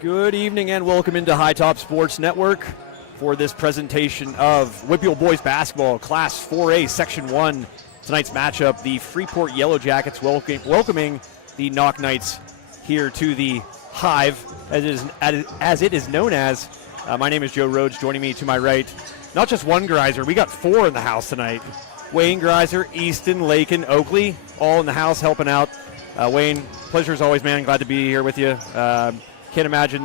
Good evening and welcome into High Top Sports Network for this presentation of WPIAL Boys Basketball Class 4A Section 1. Tonight's matchup, the Freeport Yellowjackets welcoming the Knoch Knights here to the Hive, as it is known as. My name is Joe Rhodes. Joining me to my right, not just one Greiser, we got four in the house tonight. Wayne Greiser, Easton, Lakin, Oakley, all in the house helping out. Wayne, pleasure as always, man. Glad to be here with you. Can't imagine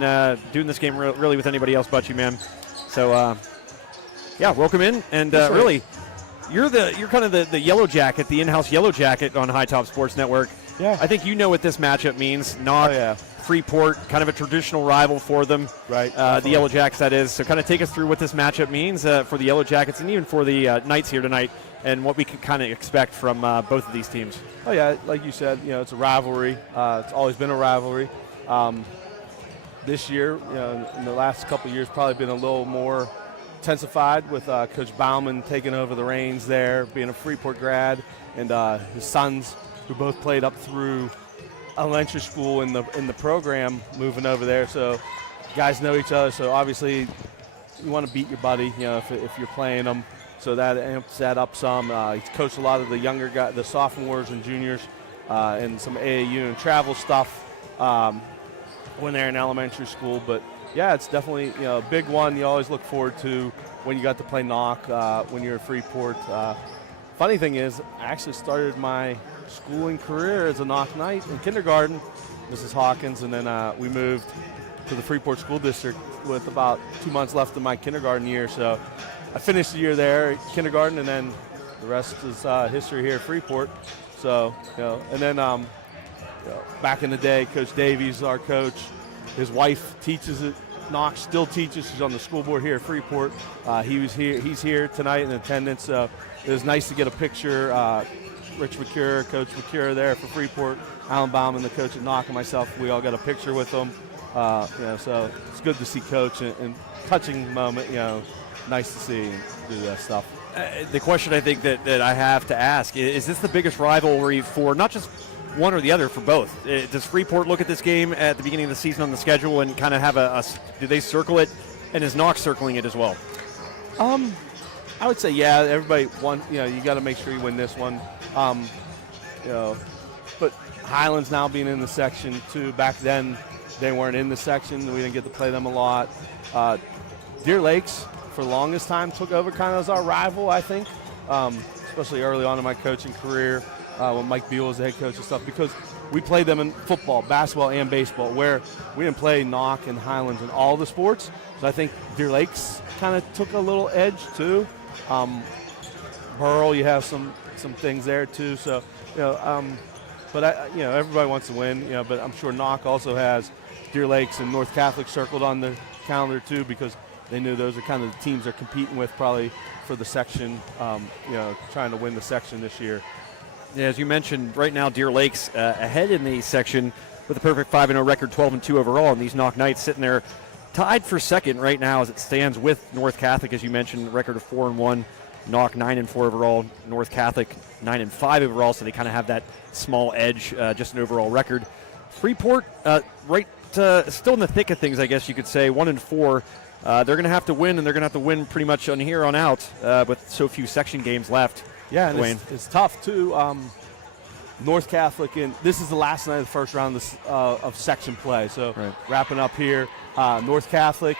doing this game really with anybody else but you, man. So, yeah, welcome in. And really, you're kind of the Yellow Jacket, the in-house Yellow Jacket on High Top Sports Network. Yeah. I think you know what this matchup means. Knoch, Freeport, kind of a traditional rival for them. Right. The Yellow Jackets, that is. So kind of take us through what this matchup means for the Yellow Jackets and even for the Knights here tonight and what we can kind of expect from both of these teams. Oh, yeah, like you said, it's a rivalry. It's always been a rivalry. This year, in the last couple of years, probably been a little more intensified with Coach Bauman taking over the reins there, being a Freeport grad, and his sons, who both played up through elementary school in the program, moving over there. So guys know each other. So obviously, you want to beat your buddy, if you're playing them. So that amps that up some. He's coached a lot of the younger guys, the sophomores and juniors, and some AAU and travel stuff. When they're in elementary school, but yeah, it's definitely a big one. You always look forward to when you got to play Knoch when you're at Freeport. Funny thing is, I actually started my schooling career as a Knoch Knight in kindergarten, Mrs. Hawkins, and then we moved to the Freeport School District with about 2 months left of my kindergarten year. So I finished the year there, kindergarten, and then the rest is history here at Freeport. So and then. Back in the day, Coach Davies, our coach, his wife teaches at Knoch, still teaches. She's on the school board here at Freeport. He's here tonight in attendance. So it was nice to get a picture. Rich McCure, Coach McCure there for Freeport, Alan Bauman, the coach at Knoch, and myself, we all got a picture with them. So it's good to see Coach and touching moment. Nice to see and do that stuff. The question I think that I have to ask is this the biggest rivalry for not just one or the other, for both? Does Freeport look at this game at the beginning of the season on the schedule and kind of have do they circle it, and is Knoch circling it as well? I would say, yeah, everybody you got to make sure you win this one. But Highlands now being in the section too. Back then they weren't in the section. We didn't get to play them a lot. Deer Lakes for the longest time took over kind of as our rival, I think, especially early on in my coaching career. When Mike Beal was the head coach and stuff, because we played them in football, basketball, and baseball, where we didn't play Knoch and Highlands in all the sports. So I think Deer Lakes kind of took a little edge too. Burl, you have some things there too. So but everybody wants to win. But I'm sure Knoch also has Deer Lakes and North Catholic circled on the calendar too, because they knew those are kind of the teams they're competing with probably for the section. Trying to win the section this year. Yeah, as you mentioned, right now Deer Lakes ahead in the section with a perfect 5-0 record, 12-2 overall, and these Knoch Knights sitting there tied for second right now as it stands with North Catholic, as you mentioned, record of 4-1, Knoch 9-4 overall, North Catholic 9-5 overall, so they kind of have that small edge, just an overall record. Freeport, still in the thick of things, I guess you could say, 1-4. They're going to have to win, and they're going to have to win pretty much on here on out with so few section games left. Yeah, and it's tough too. North Catholic, and this is the last night of the first round of section play. So wrapping up here, North Catholic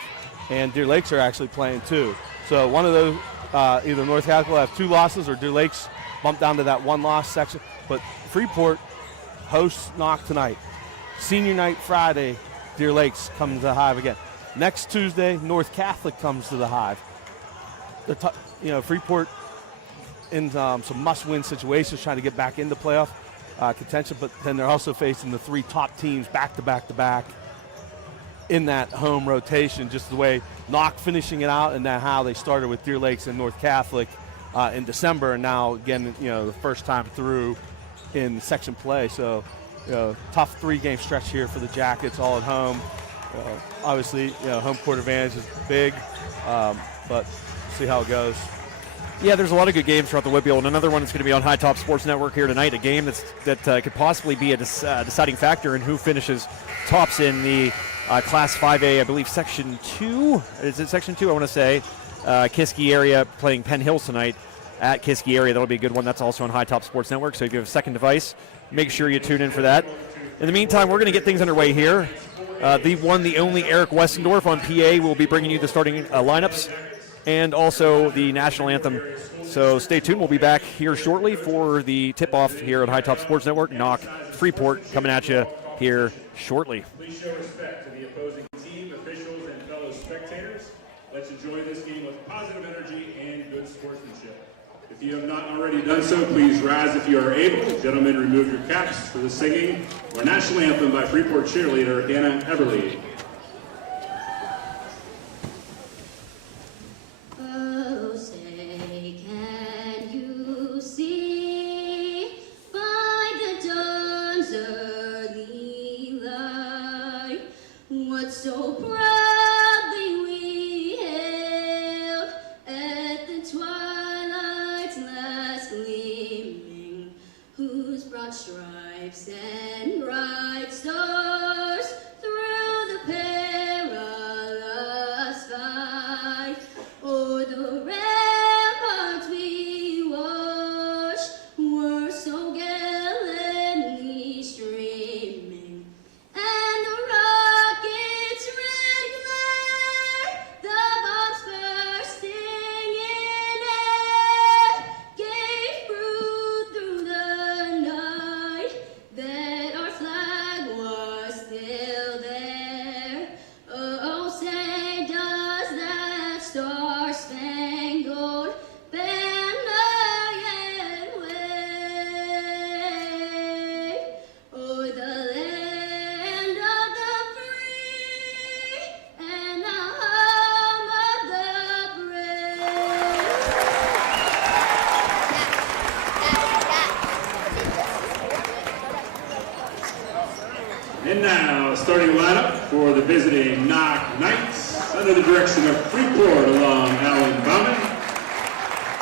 and Deer Lakes are actually playing too. So one of those, either North Catholic will have 2 losses or Deer Lakes bump down to that 1-loss section. But Freeport hosts Knoch tonight. Senior night Friday, Deer Lakes comes to the Hive again. Next Tuesday, North Catholic comes to the Hive. Freeport in some must-win situations, trying to get back into playoff contention, but then they're also facing the 3 top teams back-to-back in that home rotation, just the way Knoch finishing it out, and then how they started with Deer Lakes and North Catholic in December, and now again, the first time through in section play. So, tough 3-game stretch here for the Jackets, all at home. Obviously, home court advantage is big, but see how it goes. Yeah, there's a lot of good games throughout the WPIAL, and another one that's going to be on High Top Sports Network here tonight, a game that could possibly be a deciding factor in who finishes tops in the Class 5A, I believe Section 2. Is it Section 2? I want to say. Kiski area playing Penn Hills tonight at Kiski area. That'll be a good one. That's also on High Top Sports Network. So if you have a second device, make sure you tune in for that. In the meantime, we're going to get things underway here. The one, the only Eric Westendorf on PA will be bringing you the starting lineups and also the national anthem. So stay tuned. We'll be back here shortly for the tip-off here at High Top Sports Network. Knoch, Freeport coming at you here shortly. Please show respect to the opposing team, officials, and fellow spectators. Let's enjoy this game with positive energy and good sportsmanship. If you have not already done so, please rise if you are able. Gentlemen, remove your caps for the singing or national anthem by Freeport cheerleader Anna Everly. Oh, say, can you see by the dawn's early light what so proudly we hailed at the twilight's last gleaming, whose broad stripes and bright stars through the perilous fight o'er the ramparts we watched were so gallantly streaming, and the rocket's red glare, the bombs bursting in air, gave proof through the night that our flag was still there. Oh, say does that star-spangled banner yet wave o'er the land of the free and the home of the brave? And now, starting lineup for the visiting Knoch Knights under the direction of Freeport along Alan Bauman.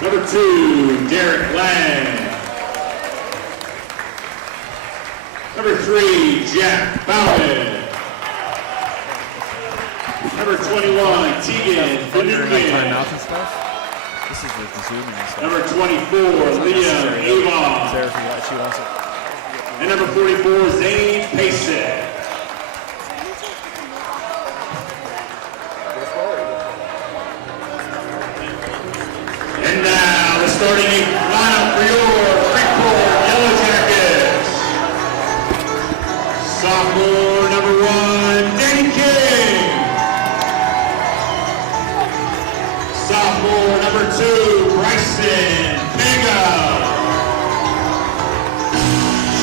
Number 2, Derek Lang. Number 3, Jack Bauman. Number 21, Tegan Finnegan. This is the Zoom and stuff. Number 24, Liam Avon. There if she wants it. And number 44, Zane Payson. And now the starting lineup for your Freeport Yellowjackets. Sophomore number 1, Danny King. Sophomore number 2, Bryson Vega.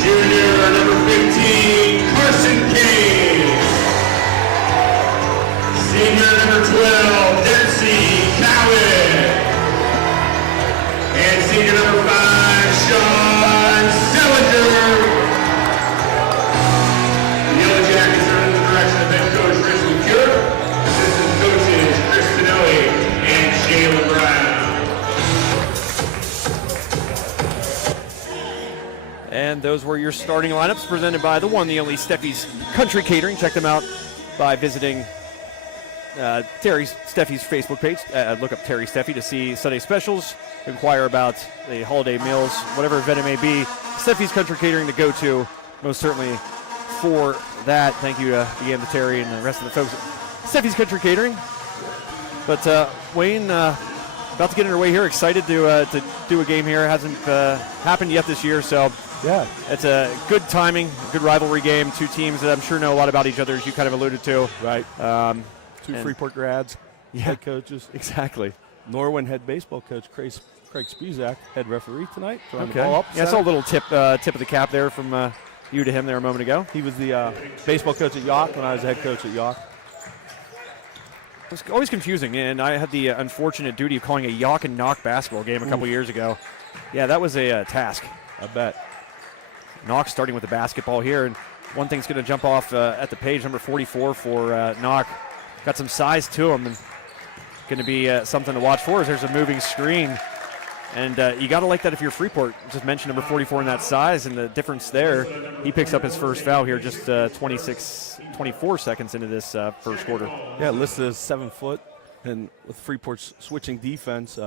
Junior number 15, Carson King. Senior number 12, Dempsey Cowan. And senior number 5, Sean Selinger. The Yellowjackets are under the direction of head coach Rich McCure, assistant coaches Chris Pinelli and Jayla Brown. And those were your starting lineups presented by the one, the only Steffy's Country Catering. Check them out by visiting Steffy's Facebook page. Look up Terry Steffy to see Sunday specials, inquire about the holiday meals, whatever event it may be. Steffy's Country Catering to go to, most certainly for that. Thank you again to Terry and the rest of the folks at Steffy's Country Catering. But Wayne, about to get underway here. Excited to do a game here. It hasn't happened yet this year, so Yeah. it's a good timing, good rivalry game. Two teams that I'm sure know a lot about each other, as you kind of alluded to. Right. Two and- Freeport grads, Yeah. head coaches. Exactly. Norwin head baseball coach Craig Spuzak, head referee tonight. Throwing the Okay. ball up Yeah, I saw a center. little tip of the cap there from you to him there a moment ago. He was the baseball coach at York when I was the head coach at York. It was always confusing, and I had the unfortunate duty of calling a Yawk and Knoch basketball game a couple years ago. Yeah, that was a task. I bet. Knoch starting with the basketball here, and one thing's going to jump off at the page, number 44 for Knoch. Got some size to him, and going to be something to watch for as there's a moving screen And you got to like that if you're Freeport. Just mentioned number 44 in that size and the difference there. He picks up his first foul here just 24 seconds into this first quarter. Yeah, listed as 7 foot. And with Freeport's switching defense,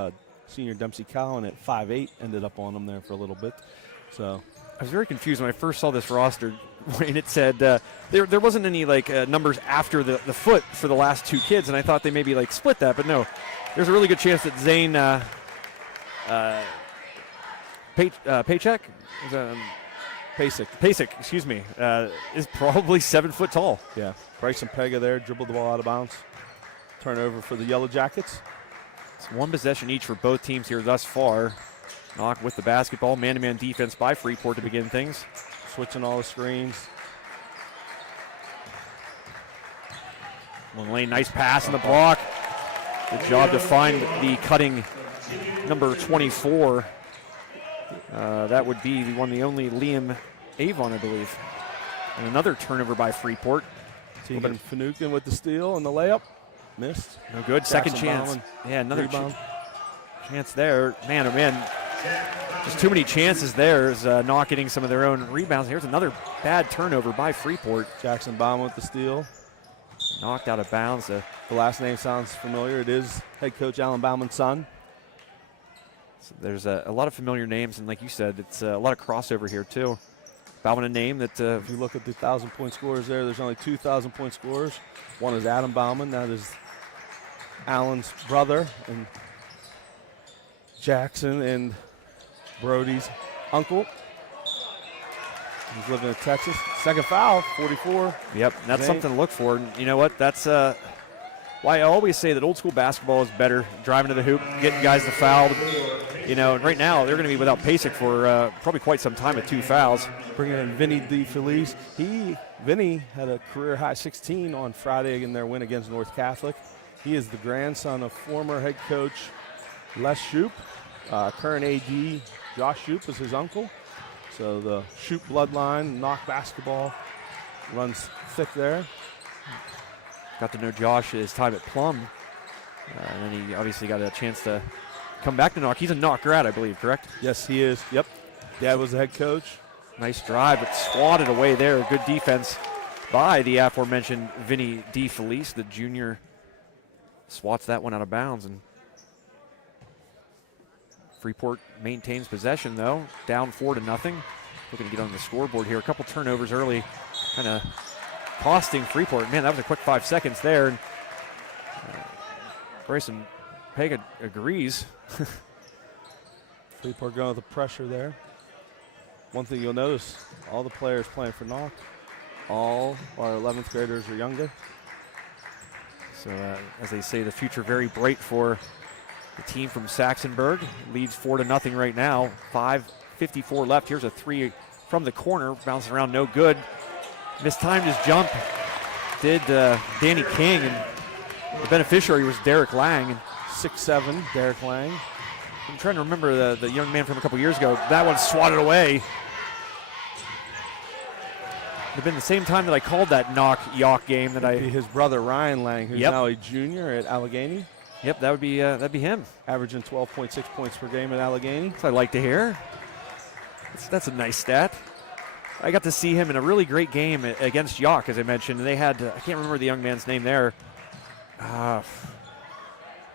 senior Dempsey Cowan at 5'8" ended up on him there for a little bit. So I was very confused when I first saw this roster when it said there wasn't any numbers after the foot for the last 2 kids, and I thought they maybe split that, but no. There's a really good chance that Zane Paycheck? Pasek, excuse me, is probably 7 foot tall. Yeah, Bryson Pega there, dribbled the ball out of bounds. Turnover for the Yellowjackets. It's 1 possession each for both teams here thus far. Knoch with the basketball, man-to-man defense by Freeport to begin things. Switching all the screens. Lane, nice pass in the block. Good job to find the cutting number 24. That would be the one, the only Liam Avon, I believe. And another turnover by Freeport. Tegan Finucane with the steal and the layup. Missed. No good. Second Jackson chance. Bauman. Yeah, another Rebound. chance there. Man, oh man. Just too many chances there as not getting some of their own rebounds. Here's another bad turnover by Freeport. Jackson Bauman with the steal. Knocked out of bounds. The last name sounds familiar. It is head coach Alan Bauman's son. So there's a lot of familiar names, and like you said, it's a lot of crossover here too. Bauman, a name that if you look at the 1,000-point scorers there's only 2 1,000-point scorers. One is Adam Bauman. That is Alan's brother, and Jackson and Brody's uncle. He's living in Texas. Second foul, 44. Yep, that's Zane. something to look for. And you know what? That's why I always say that old school basketball is better. Driving to the hoop, getting guys to foul. You know, and right now they're going to be without Pasek for probably quite some time with 2 fouls. Bringing in Vinny DeFelice. Vinny had a career high 16 on Friday in their win against North Catholic. He is the grandson of former head coach Les Shoup. Current AD Josh Shoup is his uncle. So the Shoup bloodline, Knoch basketball runs thick there. Got to know Josh his time at Plum. And then he obviously got a chance to come back to Knoch. He's a Knoch grad, I believe, correct? Yes, he is. Yep. Dad was the head coach. Nice drive, but swatted away there. Good defense by the aforementioned Vinny DeFelice. The junior swats that one out of bounds. And Freeport maintains possession, though. Down 4-0. Looking to get on the scoreboard here. A couple turnovers early, kind of costing Freeport. Man, that was a quick 5 seconds there. And Bryson Pega agrees. Freeport going with the pressure there. One thing you'll notice, all the players playing for Knoch, all are 11th graders or younger. So as they say, the future very bright for the team from Saxonburg. Leads 4-0 right now. 5:54 left. Here's a 3 from the corner. Bouncing around, no good. Mistimed his jump. Did Danny King, and the beneficiary was Derek Lang. 6'7", Derek Lang. I'm trying to remember the young man from a couple years ago. That one swatted away. It had been the same time that I called that Knoch-Yock game that His brother Ryan Lang, who's now a junior at Allegheny. Yep, that'd be him. Averaging 12.6 points per game at Allegheny. That's what I like to hear. That's a nice stat. I got to see him in a really great game against Yock, as I mentioned. And they had, I can't remember the young man's name there.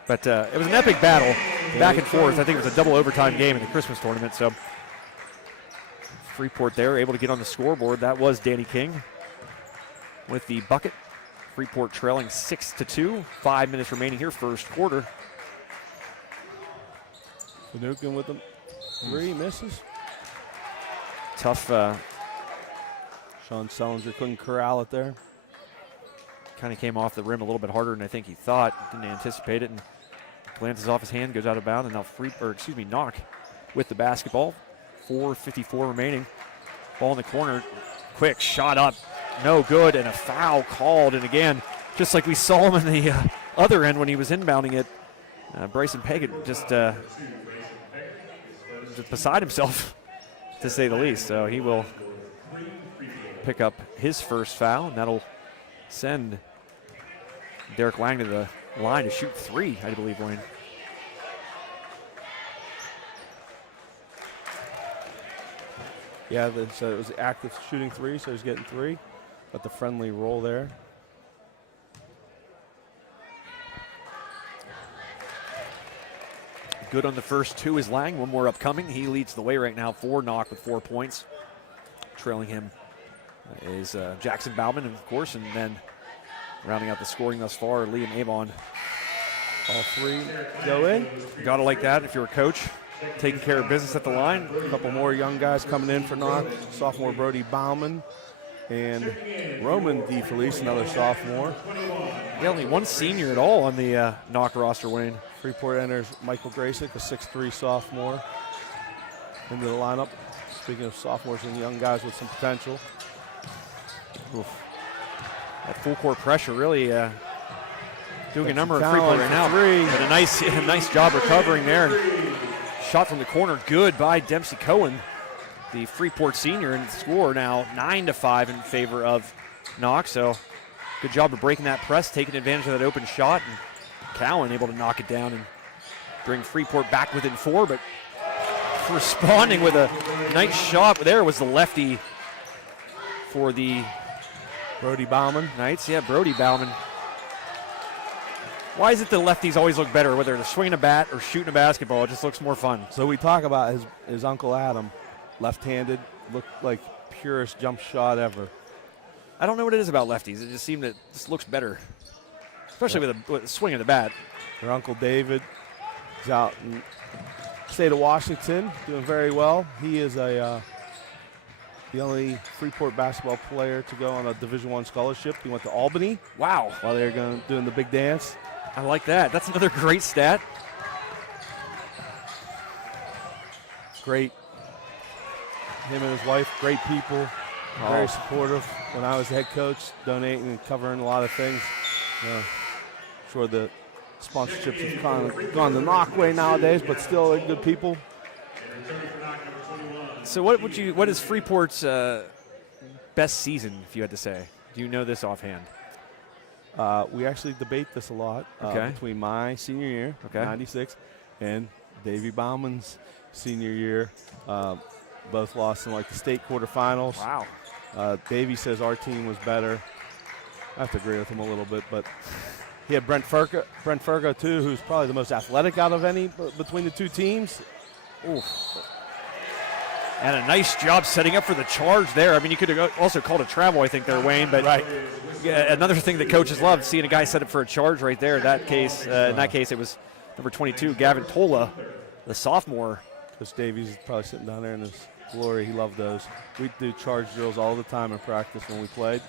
But it was an epic battle, back and forth. I think it was a double overtime game in the Christmas tournament. So Freeport there, able to get on the scoreboard. That was Danny King with the bucket. Freeport trailing 6-2. 5 minutes remaining here, first quarter. Finucane with them. 3 misses. Tough. Sean Sellinger couldn't corral it there. Kind of came off the rim a little bit harder than I think he thought. Didn't anticipate it, and glances off his hand, goes out of bounds, and now Knoch with the basketball. 4:54 remaining. Ball in the corner. Quick shot up. No good, and a foul called. And again, just like we saw him in the other end when he was inbounding it, Bryson Pega just beside himself, to say the least. So he will pick up his first foul, and that'll send Derek Lang to the line to shoot 3, I believe, Wayne. Yeah, so it was active shooting 3, so he's getting 3. Got the friendly roll there. Good on the first 2 is Lang. One more upcoming. He leads the way right now for Knoch with 4 points. Trailing him is Jackson Bauman, of course, and then rounding out the scoring thus far, Liam Avon. All 3 go in. Gotta like that if you're a coach. Taking care of business at the line. A couple more young guys coming in for Knoch. Sophomore Brody Bauman and Roman DeFelice, another sophomore. Yeah, only one senior at all on the Knoch roster, Wayne. Freeport enters Michael Graysick, a 6'3 sophomore, into the lineup. Speaking of sophomores and young guys with some potential. Oof. That full court pressure really doing a number of Freeport right now. But a nice job recovering there. And shot from the corner, good by Dempsey Cohen, the Freeport senior, and the score now 9-5 in favor of Knoch. So good job of breaking that press, taking advantage of that open shot, and Cowan able to knock it down and bring Freeport back within 4, but responding with a nice shot there was the lefty for the Brody Bauman. Knights. Yeah, Brody Bauman. Why is it the lefties always look better, whether they're swinging a bat or shooting a basketball? It just looks more fun. So we talk about his Uncle Adam, left-handed, looked like purest jump shot ever. I don't know what it is about lefties. It just seems that it just looks better, especially with a swing of the bat. Their Uncle David is out in the state of Washington, doing very well. He is the only Freeport basketball player to go on a Division I scholarship. He went to Albany. Wow. While they were doing the big dance. I like that. That's another great stat. Great. Him and his wife, great people, very supportive. When I was head coach, donating and covering a lot of things. I'm sure the sponsorships have kind of gone the Knoch way nowadays, but still they're good people. So what is Freeport's best season, if you had to say? Do you know this offhand? We actually debate this a lot between my senior year, 96, and Davey Bauman's senior year. Both lost in like the state quarterfinals. Wow. Davey says our team was better. I have to agree with him a little bit, but he had Brent Fergo too, who's probably the most athletic out of any between the two teams. Oof. And a nice job setting up for the charge there. I mean, you could have also called a travel, I think, there, Wayne. But yeah, another thing that coaches love, seeing a guy set up for a charge right there. In that case, it was number 22, Gavin Tola, the sophomore. Coach Davies is probably sitting down there in his glory. He loved those. We do charge drills all the time in practice when we played.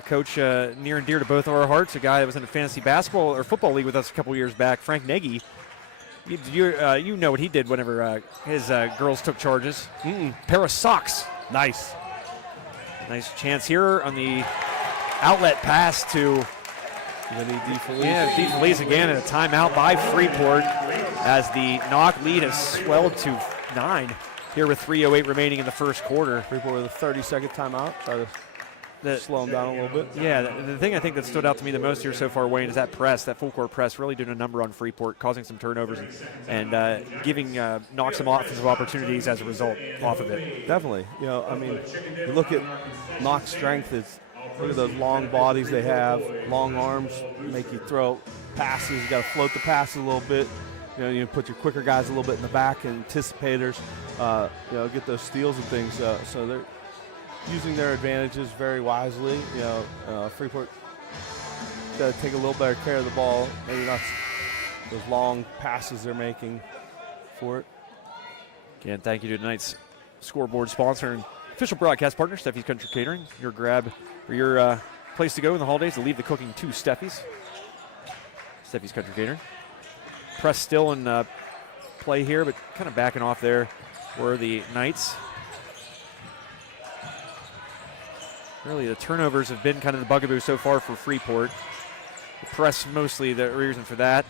A coach near and dear to both of our hearts, a guy that was in a fantasy basketball or football league with us a couple years back, Frank Nagy. You know what he did whenever his girls took charges. Pair of socks. Nice Chance here on the outlet pass to DeFelice again, and a timeout by Freeport as the Knoch lead has swelled to 9 here with 3:08 remaining in the first quarter. Freeport with a 30-second timeout. Try to slow them down a little bit. Yeah, the thing I think that stood out to me the most here so far, Wayne, is that press, that full court press, really doing a number on Freeport, causing some turnovers and giving Knoch some offensive opportunities as a result off of it. Definitely. I mean, you look at Knoch's strength is, look at those long bodies they have, long arms, make you throw passes. You got to float the passes a little bit. You put your quicker guys a little bit in the back, and anticipators, get those steals and things. So they're using their advantages very wisely. Freeport got to take a little better care of the ball. Maybe not those long passes they're making for it. Again, thank you to tonight's scoreboard sponsor and official broadcast partner, Steffi's Country Catering. Your place to go in the holidays to leave the cooking to Steffi's. Steffi's Country Catering. Press still in play here, but kind of backing off there were the Knights. Really, the turnovers have been kind of the bugaboo so far for Freeport. The press mostly the reason for that.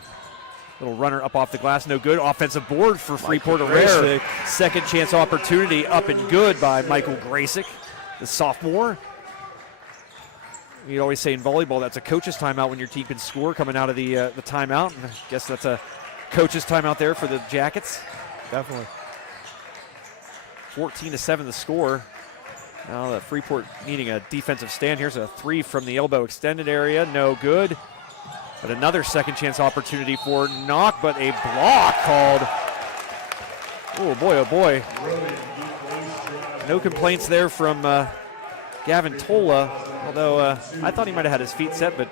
Little runner up off the glass, no good. Offensive board for Freeport, a rare second chance opportunity, up and good by Michael Graysick, the sophomore. You'd always say in volleyball that's a coach's timeout when your team can score coming out of the timeout. And I guess that's a coach's timeout there for the Jackets. Definitely. 14-7 the score. Now the Freeport needing a defensive stand. Here's a 3 from the elbow extended area, no good. But another second chance opportunity for Knoch, but a block called. Oh boy, no complaints there from Gavin Tola, although I thought he might have had his feet set, but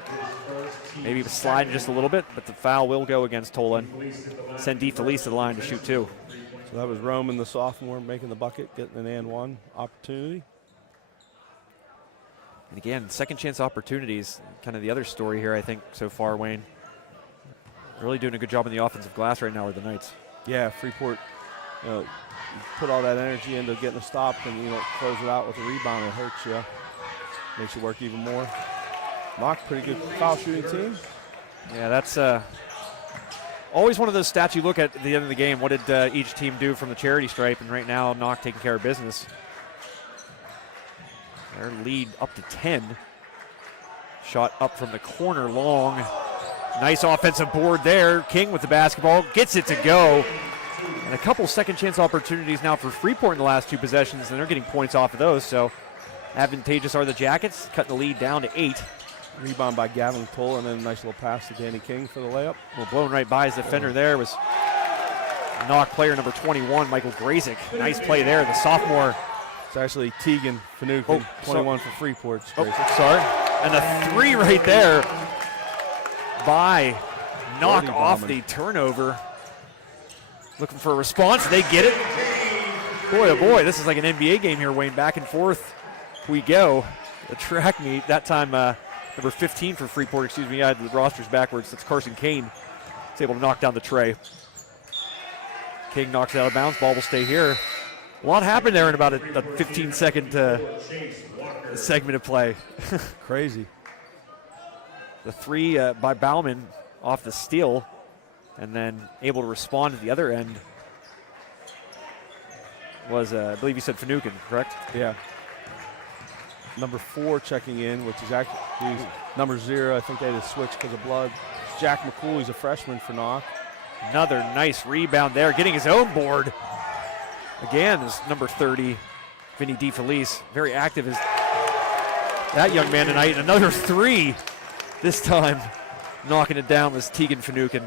maybe he was sliding just a little bit, but the foul will go against Tola and send DeFelice to the line to shoot 2. So that was Roman, the sophomore, making the bucket, getting an and 1 opportunity. And again, second chance opportunities, kind of the other story here, I think, so far, Wayne. Really doing a good job in the offensive glass right now with the Knights. Yeah, Freeport, you put all that energy into getting a stop and, close it out with a rebound. It hurts you. Makes you work even more. Knoch, pretty good foul shooting team. Yeah, that's always one of those stats you look at the end of the game. What did each team do from the charity stripe? And right now, Knoch taking care of business. Their lead up to 10. Shot up from the corner, long. Nice offensive board there. King with the basketball, gets it to go. And a couple second chance opportunities now for Freeport in the last 2 possessions, and they're getting points off of those. So advantageous are the Jackets, cutting the lead down to 8. Rebound by Gavin Toll, and then a nice little pass to Danny King for the layup. Well, blown right by his defender there was Knoch player number 21, Michael Grazik. Nice play there, the sophomore. It's actually Tegan Finucane, 21 for Freeport. Sorry. And a 3 right there by Knoch off the turnover. Looking for a response. They get it. Boy, oh boy, this is like an NBA game here, Wayne. Back and forth we go. The track meet, that time number 15 for Freeport, excuse me. I had the rosters backwards. That's Carson Kane. He's able to knock down the tray. King knocks it out of bounds. Ball will stay here. A lot happened there in about a 15-second segment of play. Crazy. The 3 by Bauman off the steal, and then able to respond at the other end was, I believe you said Finucane, correct? Yeah. Number 4 checking in, which is actually number 0. I think they had to switch because of blood. It's Jack McCool. He's a freshman for Knoch. Another nice rebound there, getting his own board. Again, is number 30, Vinny DeFelice. Very active as that young man tonight. Another 3 this time. Knocking it down was Tegan Finucane.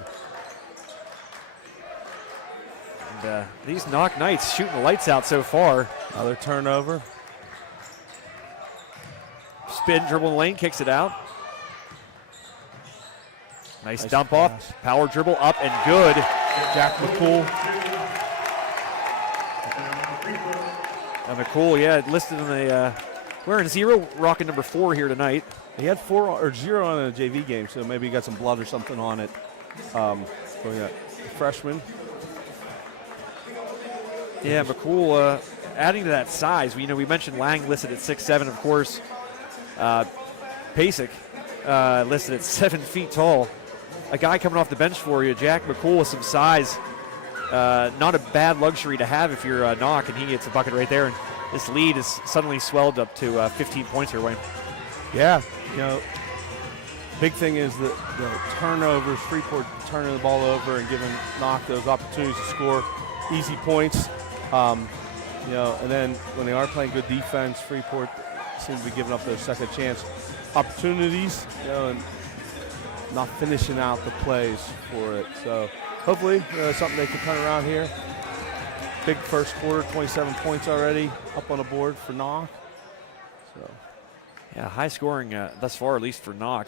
And these Knoch Knights shooting the lights out so far. Another turnover. Spin, dribble in the lane, kicks it out. Nice dump pass. off, power dribble up and good. Jack McCool. McCool, yeah, listed in the wearing 0, rocking number 4 here tonight. He had 4 or 0 on a JV game, so maybe he got some blood or something on it. So yeah, freshman. Yeah, McCool adding to that size. We mentioned Lang listed at 6'7", of course. Pasek listed at 7 feet tall. A guy coming off the bench for you, Jack McCool, with some size. Not a bad luxury to have if you're Knoch, and he gets a bucket right there. And this lead is suddenly swelled up to 15 points here, Wayne. Yeah, big thing is the turnovers, Freeport turning the ball over and giving Knoch those opportunities to score easy points. And then when they are playing good defense, Freeport seems to be giving up those second chance opportunities, and not finishing out the plays for it. So hopefully something they can turn around here. Big first quarter, 27 points already up on the board for Knoch. So. Yeah, high scoring thus far, at least for Knoch.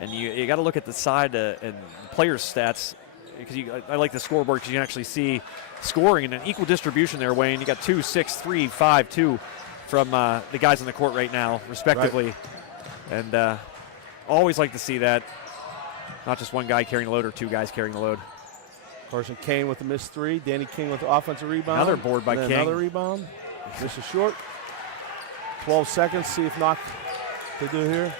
And you got to look at the side and players' stats, because I like the scoreboard because you can actually see scoring and an equal distribution there, Wayne. You got 2, 6, 3, 5, 2 from the guys on the court right now, respectively. Right. And always like to see that. Not just one guy carrying the load or 2 guys carrying the load. Carson Kane with the missed 3. Danny King with the offensive rebound. Another board by King. Another rebound. This is short. 12 seconds. See if Knoch they do here.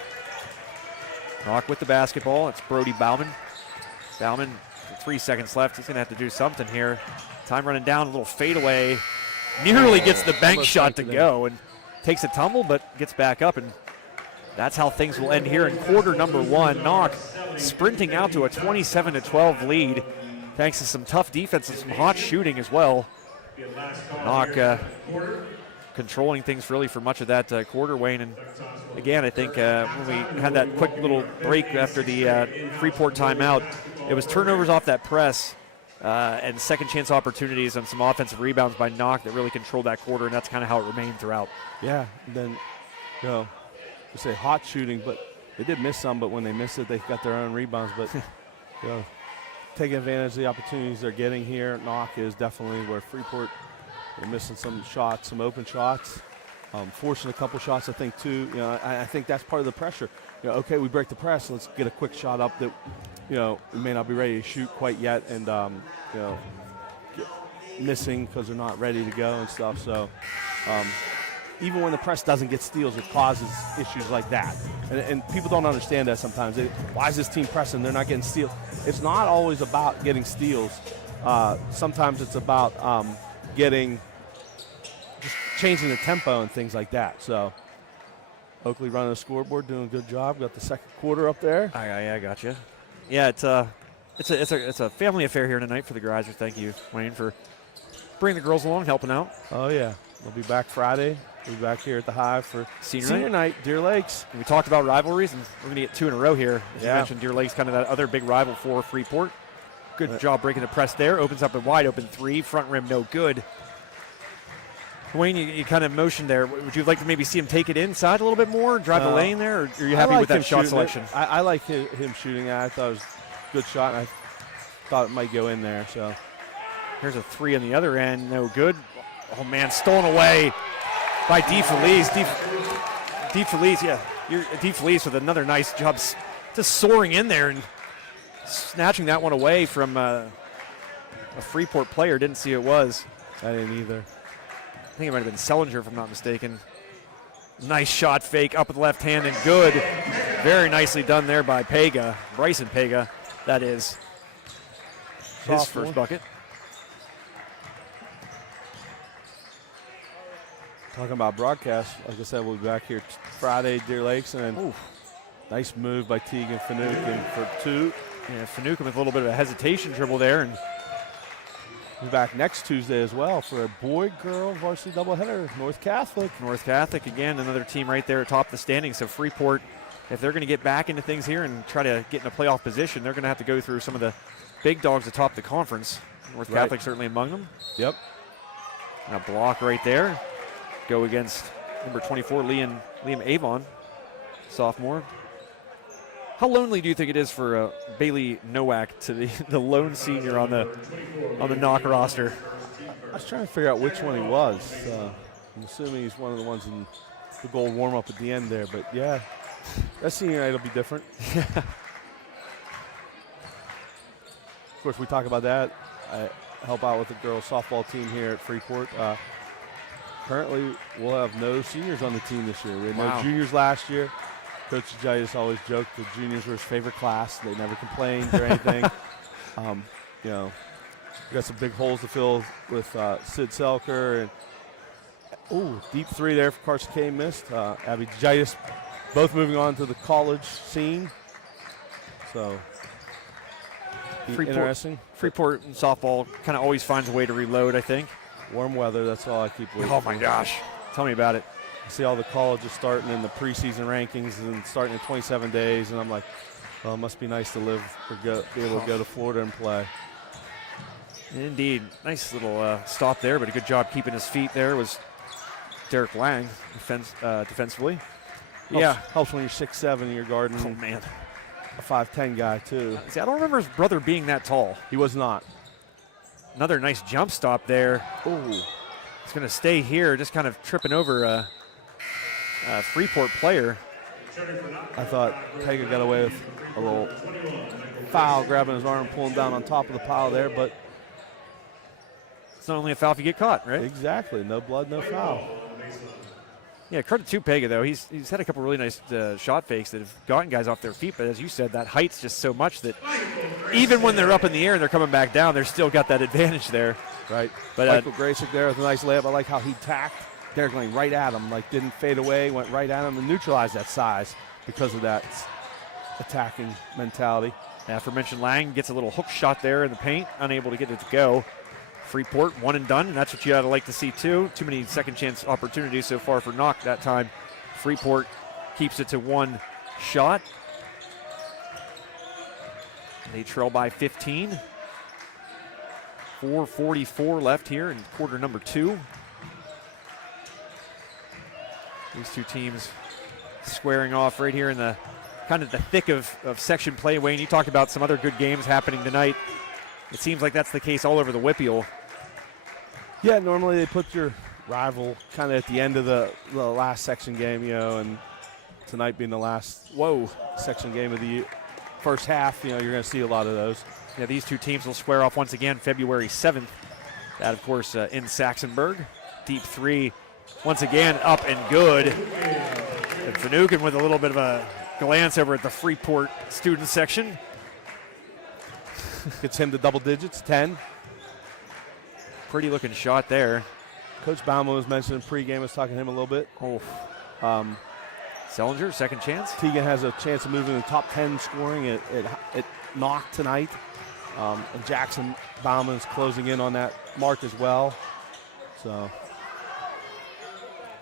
Knoch with the basketball. It's Brody Bauman. Bauman, 3 seconds left. He's going to have to do something here. Time running down. A little fadeaway. Nearly gets the bank shot to go and takes a tumble, but gets back up. And that's how things will end here in quarter number 1. Knoch sprinting out to a 27-12 lead, thanks to some tough defense and some hot shooting as well. Knoch controlling things really for much of that quarter, Wayne. And again, I think when we had that quick little break after the Freeport timeout, it was turnovers off that press and second chance opportunities and some offensive rebounds by Knoch that really controlled that quarter, and that's kind of how it remained throughout. Yeah, and then, we say hot shooting, but they did miss some, but when they missed it, they got their own rebounds. But, taking advantage of the opportunities they're getting here. Knoch is definitely where Freeport, they're missing some shots, some open shots, forcing a couple shots, I think, too. I think that's part of the pressure. Okay, we break the press, let's get a quick shot up that, we may not be ready to shoot quite yet, and, missing because they're not ready to go and stuff. So even when the press doesn't get steals, it causes issues like that. And people don't understand that sometimes. Why is this team pressing? They're not getting steals. It's not always about getting steals. Sometimes it's about just changing the tempo and things like that. So Oakley running the scoreboard, doing a good job. Got the second quarter up there. I got you. Yeah, it's a family affair here tonight for the Geisers. Thank you, Wayne, for bringing the girls along, helping out. Oh, yeah. We'll be back Friday. We'll be back here at the Hive for senior night, Deer Lakes. And we talked about rivalries, and we're going to get two in a row here. As you mentioned, Deer Lakes, kind of that other big rival for Freeport. Good job breaking the press there. Opens up a wide open three. Front rim, no good. Wayne, you kind of motioned there. Would you like to maybe see him take it inside a little bit more, drive the lane there, or are you happy with that shot selection? I like him shooting. I thought it was a good shot, and I thought it might go in there. So here's a three on the other end, no good. Oh, man, stolen away by DeFelice. DeFelice, yeah. DeFelice with another nice job just soaring in there and snatching that one away from a Freeport player. Didn't see who it was. I didn't either. I think it might have been Sellinger, if I'm not mistaken. Nice shot fake up with the left hand and good. Very nicely done there by Pega. Bryson Pega, that is. His first bucket. Talking about broadcast, like I said, we'll be back here Friday, Deer Lakes, and then nice move by Teagan Finucane for two. Yeah, Finucane with a little bit of a hesitation dribble there. And we'll be back next Tuesday as well for a boy-girl varsity doubleheader, North Catholic. North Catholic, again, another team right there atop the standings. So Freeport, if they're going to get back into things here and try to get in a playoff position, they're going to have to go through some of the big dogs atop the conference. North Catholic certainly among them. Yep. And a block right there. Go against number 24, Liam Avon, sophomore. How lonely do you think it is for Bailey Nowak to the lone senior on the Knoch roster? I was trying to figure out which one he was. I'm assuming he's one of the ones in the gold warm-up at the end there. But, yeah, that senior night will be different. Of course, we talk about that. I help out with the girls softball team here at Freeport. Currently, we'll have no seniors on the team this year. We had no juniors last year. Coach Jais always joked the juniors were his favorite class. They never complained or anything. We got some big holes to fill with Sid Selker. And deep three there for Carson K missed. Abby Jais both moving on to the college scene. So, interesting. Freeport in softball kind of always finds a way to reload, I think. Warm weather, that's all I keep waiting for. Oh, my gosh. Tell me about it. I see all the colleges starting in the preseason rankings and starting in 27 days, and I'm like, well, it must be nice to live or be able to go to Florida and play. Indeed. Nice little stop there, but a good job keeping his feet there was Derek Lang defensively. Helps when you're 6'7" and you're guarding. Oh, man. A 5'10" guy, too. See, I don't remember his brother being that tall. He was not. Another nice jump stop there. Ooh. He's going to stay here, just kind of tripping over a Freeport player. I thought Pega got away with a little foul, grabbing his arm and pulling down on top of the pile there, but it's not only a foul if you get caught, right? Exactly. No blood, no foul. Yeah, credit to Pega, though. He's had a couple really nice shot fakes that have gotten guys off their feet, but as you said, that height's just so much that even when they're up in the air and they're coming back down, they're still got that advantage there. Right. But Michael Graysick there with a nice layup. I like how he tacked. Derek going right at him, like didn't fade away, went right at him and neutralized that size because of that attacking mentality. Aforementioned Lang gets a little hook shot there in the paint, unable to get it to go. Freeport, one and done, and that's what you ought to like to see too. Too many second chance opportunities so far for Knoch that time. Freeport keeps it to one shot. They trail by 15. 4:44 left here in quarter number 2. These two teams squaring off right here in the kind of the thick of section play. Wayne, you talked about some other good games happening tonight. It seems like that's the case all over the WPIAL. Yeah, normally they put your rival kind of at the end of the last section game, you know, and tonight being the last section game of the first half, you know, you're going to see a lot of those. Yeah, these two teams will square off once again February 7th. That, of course, in Saxonburg. Deep three, once again, up and good. And Finucane with a little bit of a glance over at the Freeport student section. Gets him to double digits, 10. Pretty looking shot there. Coach Bauman was mentioning pregame. I was talking to him a little bit. Sellinger, second chance. Teagan has a chance of moving in the top 10 scoring at Knoch tonight. And Jackson Bauman's closing in on that mark as well. So,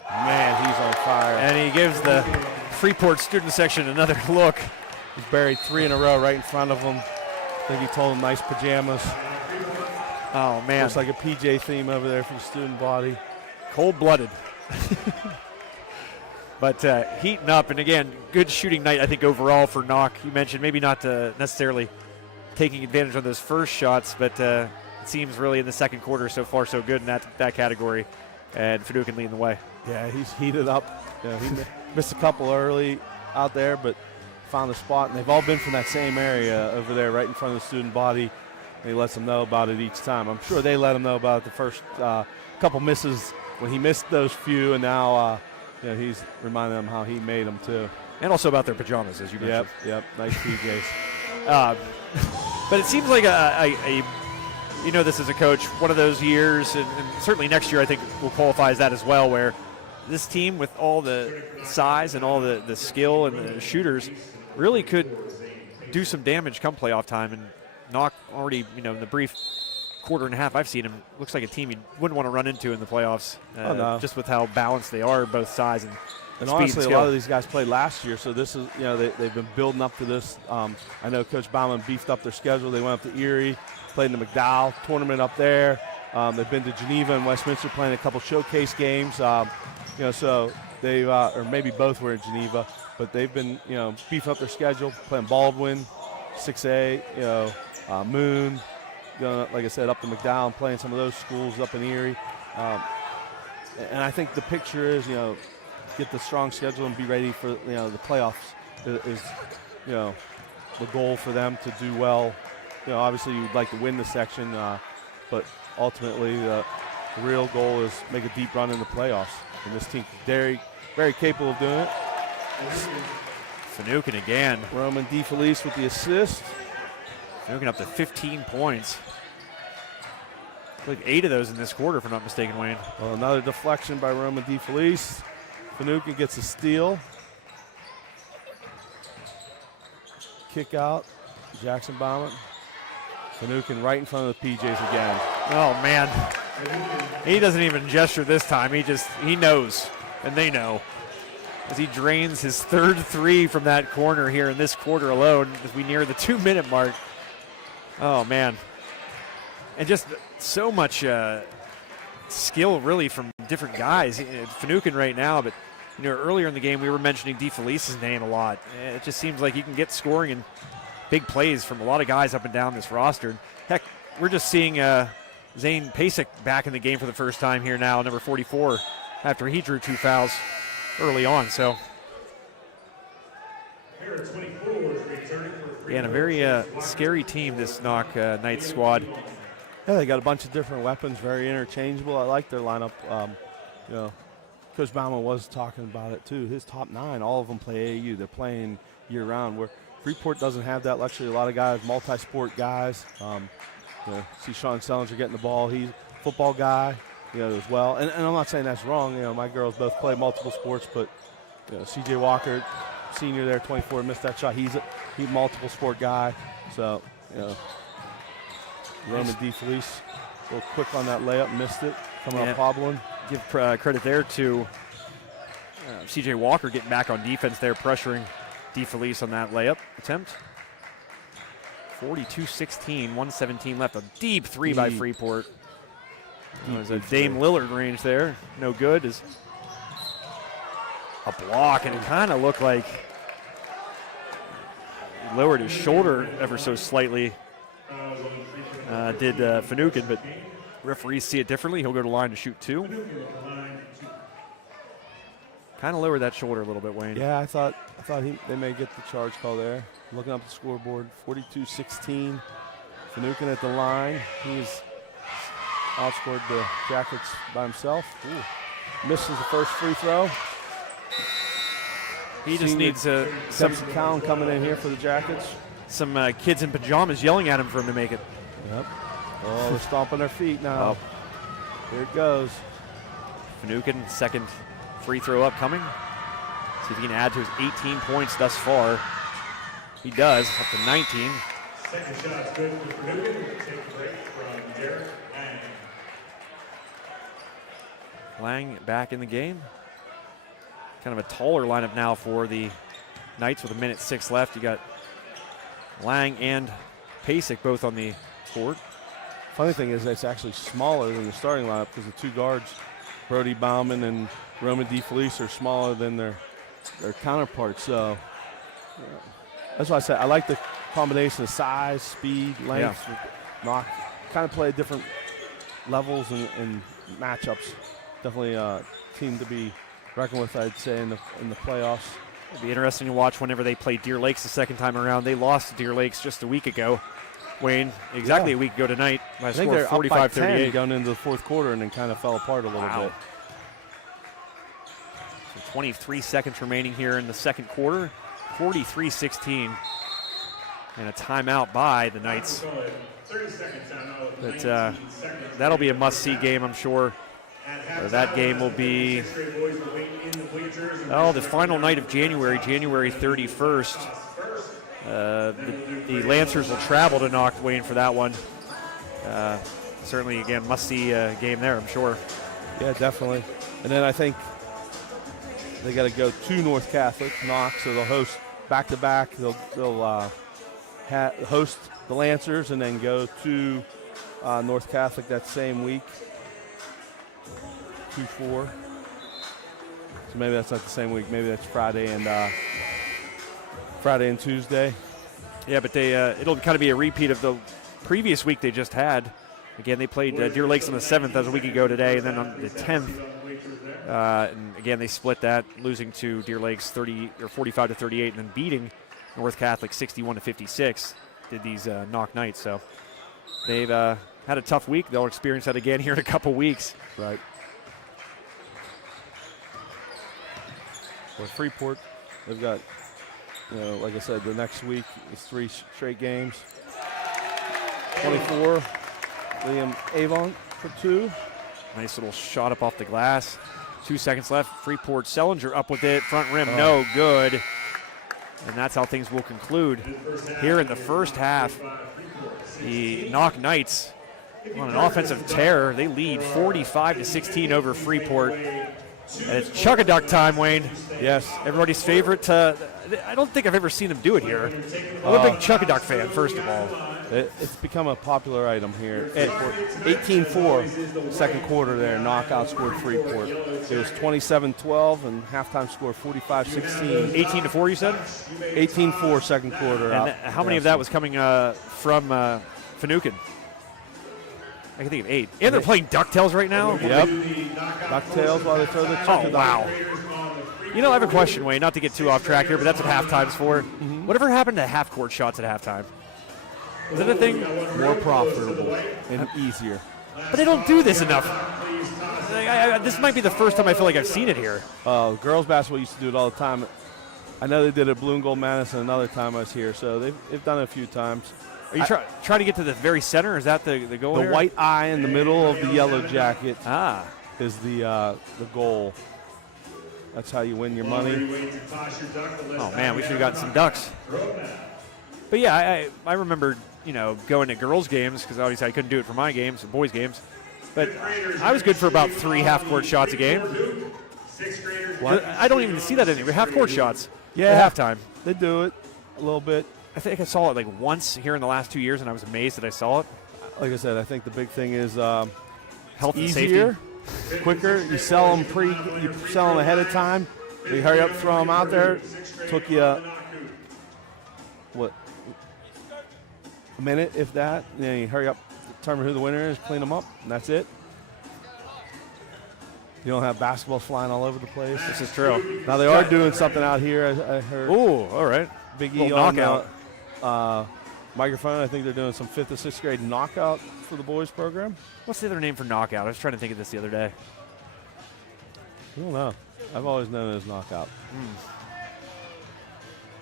man, he's on fire. And he gives the Freeport student section another look. He's buried 3 in a row right in front of him. I think he told him nice pajamas. Oh, man. Looks like a PJ theme over there for the student body. Cold-blooded. But heating up, and again, good shooting night, I think, overall for Knoch. You mentioned maybe not necessarily taking advantage of those first shots, but it seems really in the second quarter so far so good in that category, and Finucane leading the way. Yeah, he's heated up. You know, he missed a couple early out there, but found a spot, and they've all been from that same area over there right in front of the student body. And he lets them know about it each time. I'm sure they let him know about it the first couple misses when he missed those few, and now you know, he's reminding them how he made them too. And also about their pajamas, as you mentioned. Yep, nice PJs. But it seems like you know, this as a coach, one of those years, and certainly next year I think will qualify as that as well, where this team with all the size and all the skill and the shooters really could do some damage come playoff time. And Knoch already, you know, in the brief quarter and a half I've seen him, looks like a team you wouldn't want to run into in the playoffs, just with how balanced they are, both size and speed honestly, and a skill. lot of these guys played last year, so this is, you know, they've been building up to this. I know Coach Bauman beefed up their schedule. They went up to Erie, played in the McDowell tournament up there. They've been to Geneva and Westminster playing a couple showcase games. You know, so they've, or maybe both were in Geneva, but they've been, you know, beefing up their schedule, playing Baldwin, 6A, you know, Moon, going, like I said, up to McDowell and playing some of those schools up in Erie. And I think the picture is, you know, get the strong schedule and be ready for, you know, the playoffs is, you know, the goal for them to do well. You know, obviously you'd like to win the section, but ultimately the real goal is make a deep run in the playoffs. And this team very, very capable of doing it. Finucane again. Roman DeFelice with the assist. Finucane up to 15 points. Like 8 of those in this quarter, if I'm not mistaken, Wayne. Well, another deflection by Roman DeFelice. Finucane gets a steal. Kick out. Jackson Bauman. Finucane right in front of the PJs again. Oh, man. He doesn't even gesture this time. He knows, and they know, as he drains his third 3 from that corner here in this quarter alone as we near the 2-minute mark. Oh, man. And just so much skill, really, from different guys. Finucane right now, but, you know, earlier in the game we were mentioning DeFelice's name a lot. It just seems like you can get scoring and big plays from a lot of guys up and down this roster. Heck, we're just seeing Zane Pasek back in the game for the first time here now, number 44, after he drew 2 fouls early on. So, yeah, and a very scary team, this Knoch Knights squad. Yeah, they got a bunch of different weapons, very interchangeable. I like their lineup. You know, Coach Bauman was talking about it too. His top 9, all of them play AAU. They're playing year-round, where Freeport doesn't have that luxury. A lot of guys, multi-sport guys. You know, see Sean Sellinger getting the ball. He's a football guy, you know, as well. And I'm not saying that's wrong. You know, my girls both play multiple sports, but, you know, C.J. Walker, senior there, 24, missed that shot. He's a multiple sport guy. So, you know, Roman DeFelice. A little quick on that layup, missed it. Coming up hobbling. Give credit there to C.J. Walker getting back on defense there, pressuring DeFelice on that layup attempt. 42-16, 1:17 left. A deep three by Freeport. There's a Dame Lillard range there. No good. Is a block, and it kind of looked like he lowered his shoulder ever so slightly. Did Finucane, but referees see it differently. He'll go to line to shoot 2. Kind of lowered that shoulder a little bit, Wayne. Yeah, I thought they may get the charge call there. Looking up the scoreboard, 42-16. Finucane at the line. He's outscored the Jackets by himself. Ooh. Misses the first free throw. He just needs some Cowan coming in here for the Jackets. Some kids in pajamas yelling at him for him to make it. Yep. Oh, they're stomping their feet now. Here it goes. Finucane, second free throw upcoming. See if he can add to his 18 points thus far. He does, up to 19. Second shot's good for Finucane. Take a break from Derek Lang. Lang back in the game. Kind of a taller lineup now for the Knights with 1:06 left. You got Lang and Pasek both on the court. Funny thing is it's actually smaller than the starting lineup because the two guards, Brody Bauman and Roman DeFelice, are smaller than their counterparts. So that's why I said I like the combination of size, speed, length. Knoch kind of play different levels and matchups. Definitely a team to be reckoned with, I'd say, in the playoffs. It'll be interesting to watch whenever they play Deer Lakes the second time around. They lost to Deer Lakes just a week ago. Wayne, exactly a week ago tonight by a score of 45-38. Going into the fourth quarter and then kind of fell apart a little bit. So 23 seconds remaining here in the second quarter. 43-16. And a timeout by the Knights. 30-second timeout. But that'll be a must-see game, I'm sure. That game will be the final night of January 31st. The Lancers will travel to Knoch, Wayne, for that one. Certainly, again, must-see game there, I'm sure. Yeah, definitely. And then I think they got to go to North Catholic, Knoch, so they'll host back-to-back. They'll host the Lancers and then go to North Catholic that same week. 2-4. So maybe that's not the same week. Maybe that's Friday and Tuesday. Yeah, but it'll kind of be a repeat of the previous week they just had. Again, they played Deer Lakes on the 7th. That was a week ago today. And then on the 10th, and again, they split that, losing to Deer Lakes 45-38, and then beating North Catholic 61-56. Did these Knoch Knights. So they've had a tough week. They'll experience that again here in a couple weeks. Right. For Freeport, they've got, like I said, the next week is 3 straight games. 24, Liam Avon for 2. Nice little shot up off the glass. 2 seconds left. Freeport Sellinger up with it. Front rim, no good. And that's how things will conclude here in the first half. The Knoch Knights on an offensive tear. They lead 45-16 over Freeport. And it's Chuck-a-Duck time, Wayne. Yes. Everybody's favorite. I don't think I've ever seen them do it here. I'm a big Chuck-a-Duck fan, first of all. It's become a popular item here. 18-4, second quarter there. Knoch outscored Freeport. It was 27-12 and halftime score 45-16. 18-4, you said? 18-4, second quarter. And how many of that was coming from Finucane? I can think of 8. And they're playing DuckTales right now? Yep. DuckTales while they throw the chicken. Oh, wow. I have a question, Wayne, not to get too off track here, but that's what halftime's for. Mm-hmm. Whatever happened to half-court shots at halftime? Is that a thing? More profitable and easier. But they don't do this enough. This might be the first time I feel like I've seen it here. Girls basketball used to do it all the time. I know they did it at Blue and Gold Madison another time I was here, so they've done it a few times. Are you trying to get to the very center? Is that the goal? The here? white eye in the middle of the yellow jacket is the goal. That's how you win your money. Oh, man, we should have gotten some ducks. But, yeah, I remember going to girls' games because obviously I couldn't do it for my games, boys' games. But I was good for about 3 half-court shots a game. I don't even see that anymore. Half-court shots at halftime. They do it a little bit. I think I saw it like once here in the last 2 years, and I was amazed that I saw it. Like I said, I think the big thing is Health and easier, safety. quicker. You sell them ahead of time. You hurry up, throw them out there. Took you a minute, if that. Then you hurry up, determine who the winner is, clean them up, and that's it. You don't have basketballs flying all over the place. This is true. Now they are doing something out here. I heard. Ooh, all right. Big E Little on knockout. Microphone. I think they're doing some 5th or 6th grade knockout for the boys program. What's the other name for knockout? I was trying to think of this the other day. I don't know. I've always known it as knockout.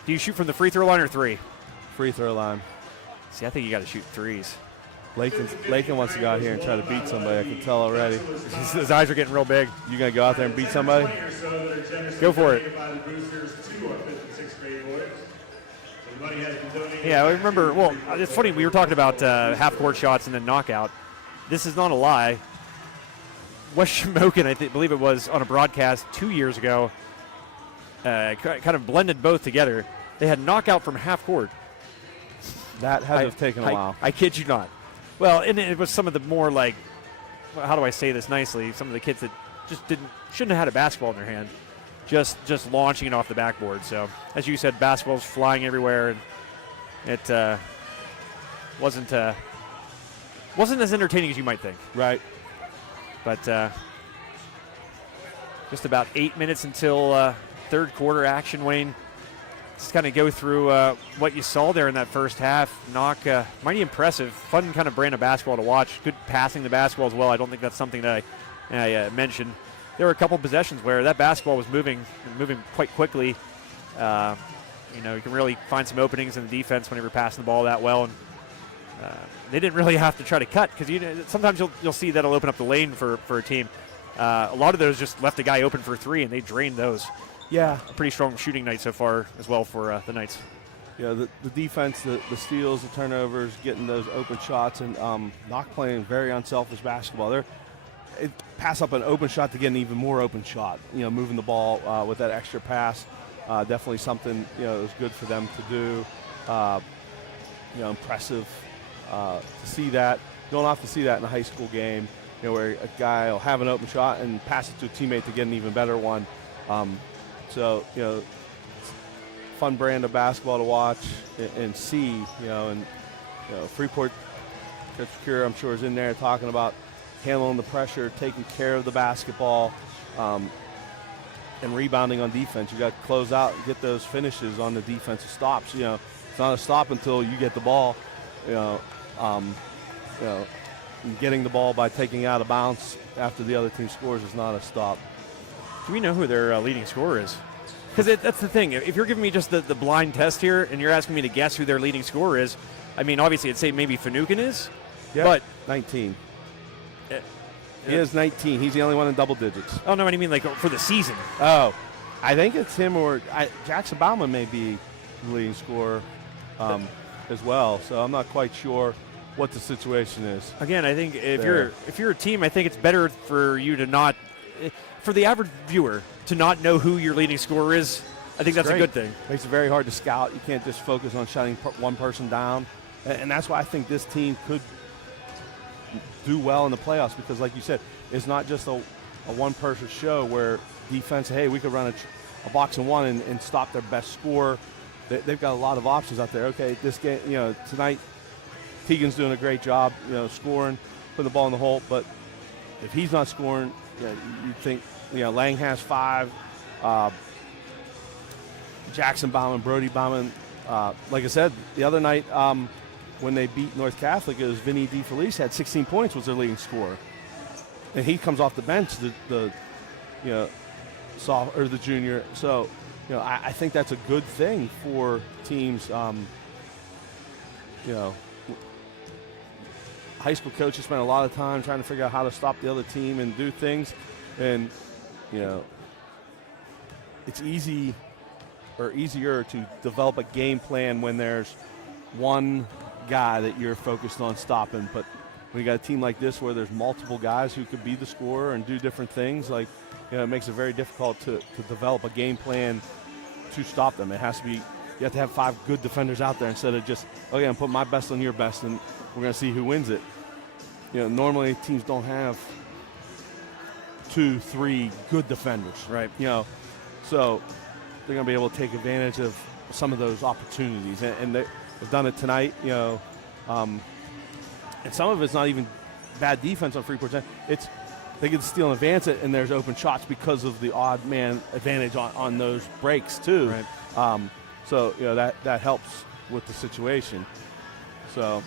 Do you shoot from the free throw line or 3? Free throw line. See, I think you got to shoot 3s. Lakin wants to go out here and try to beat somebody. I can tell already. His eyes are getting real big. You gonna go out there and beat somebody? Go for it. Yeah, I remember. Well, it's funny. We were talking about half-court shots and then knockout. This is not a lie. West Shamokin, I believe it was on a broadcast 2 years ago, kind of blended both together. They had knockout from half-court. That had to have taken a while. I kid you not. Well, and it was some of the more like, how do I say this nicely? Some of the kids that just shouldn't have had a basketball in their hand, just launching it off the backboard. So, as you said, basketballs flying everywhere, and it wasn't as entertaining as you might think. Right. But just about 8 minutes until third quarter action, Wayne. Just kind of go through what you saw there in that first half. Knoch, mighty impressive, fun kind of brand of basketball to watch. Good passing the basketball as well. I don't think that's something that I mentioned. There were a couple possessions where that basketball was moving quite quickly. You can really find some openings in the defense whenever you're passing the ball that well. And they didn't really have to try to cut because sometimes you'll see that'll open up the lane for a team. A lot of those just left a guy open for 3, and they drained those. Yeah. A pretty strong shooting night so far as well for the Knights. Yeah, the defense, the steals, the turnovers, getting those open shots, and Knoch playing very unselfish basketball. It pass up an open shot to get an even more open shot. Moving the ball with that extra pass, definitely something it was good for them to do. Impressive to see that. You don't often see that in a high school game, where a guy will have an open shot and pass it to a teammate to get an even better one. So, fun brand of basketball to watch and see, and Freeport, Coach Cure, I'm sure, is in there talking about handling the pressure, taking care of the basketball, and rebounding on defense. You got to close out and get those finishes on the defensive stops. It's not a stop until you get the ball, getting the ball by taking out of bounds after the other team scores is not a stop. Do we know who their leading scorer is? Because that's the thing. If you're giving me just the blind test here and you're asking me to guess who their leading scorer is, I mean, obviously I'd say maybe Finucane is. Yeah, but 19. He is 19. He's the only one in double digits. Oh, no, I mean like for the season. Oh, I think it's him or Jackson Bauman may be the leading scorer as well. So I'm not quite sure what the situation is. Again, I think if you're a team, I think it's better for you to not – for the average viewer to not know who your leading scorer is. I think that's a good thing. Makes it very hard to scout. You can't just focus on shutting one person down. And that's why I think this team could do well in the playoffs because, like you said, it's not just a one-person show where defense, hey, we could run a box and one and stop their best scorer. They've got a lot of options out there. Okay, this game, tonight, Tegan's doing a great job, scoring, putting the ball in the hole. But if he's not scoring, you'd think, Lang has 5. Jackson Bauman, Brody Bauman. Like I said, the other night when they beat North Catholic, it was Vinny DeFelice had 16 points, was their leading scorer. And he comes off the bench, the junior. So, I think that's a good thing for teams. High school coaches spend a lot of time trying to figure out how to stop the other team and do things. And, it's easier to develop a game plan when there's one guy that you're focused on stopping. But when you got a team like this where there's multiple guys who could be the scorer and do different things, like, it makes it very difficult to develop a game plan to stop them. It has to be, you have to have 5 good defenders out there instead of just, okay, I'm putting my best on your best and we're going to see who wins it. Normally teams don't have 2, 3 good defenders. Right. So they're going to be able to take advantage of some of those opportunities. And they've done it tonight, and some of it's not even bad defense on Freeport. It's they can steal and advance it, and there's open shots because of the odd man advantage on those breaks too. Right. So that helps with the situation. So.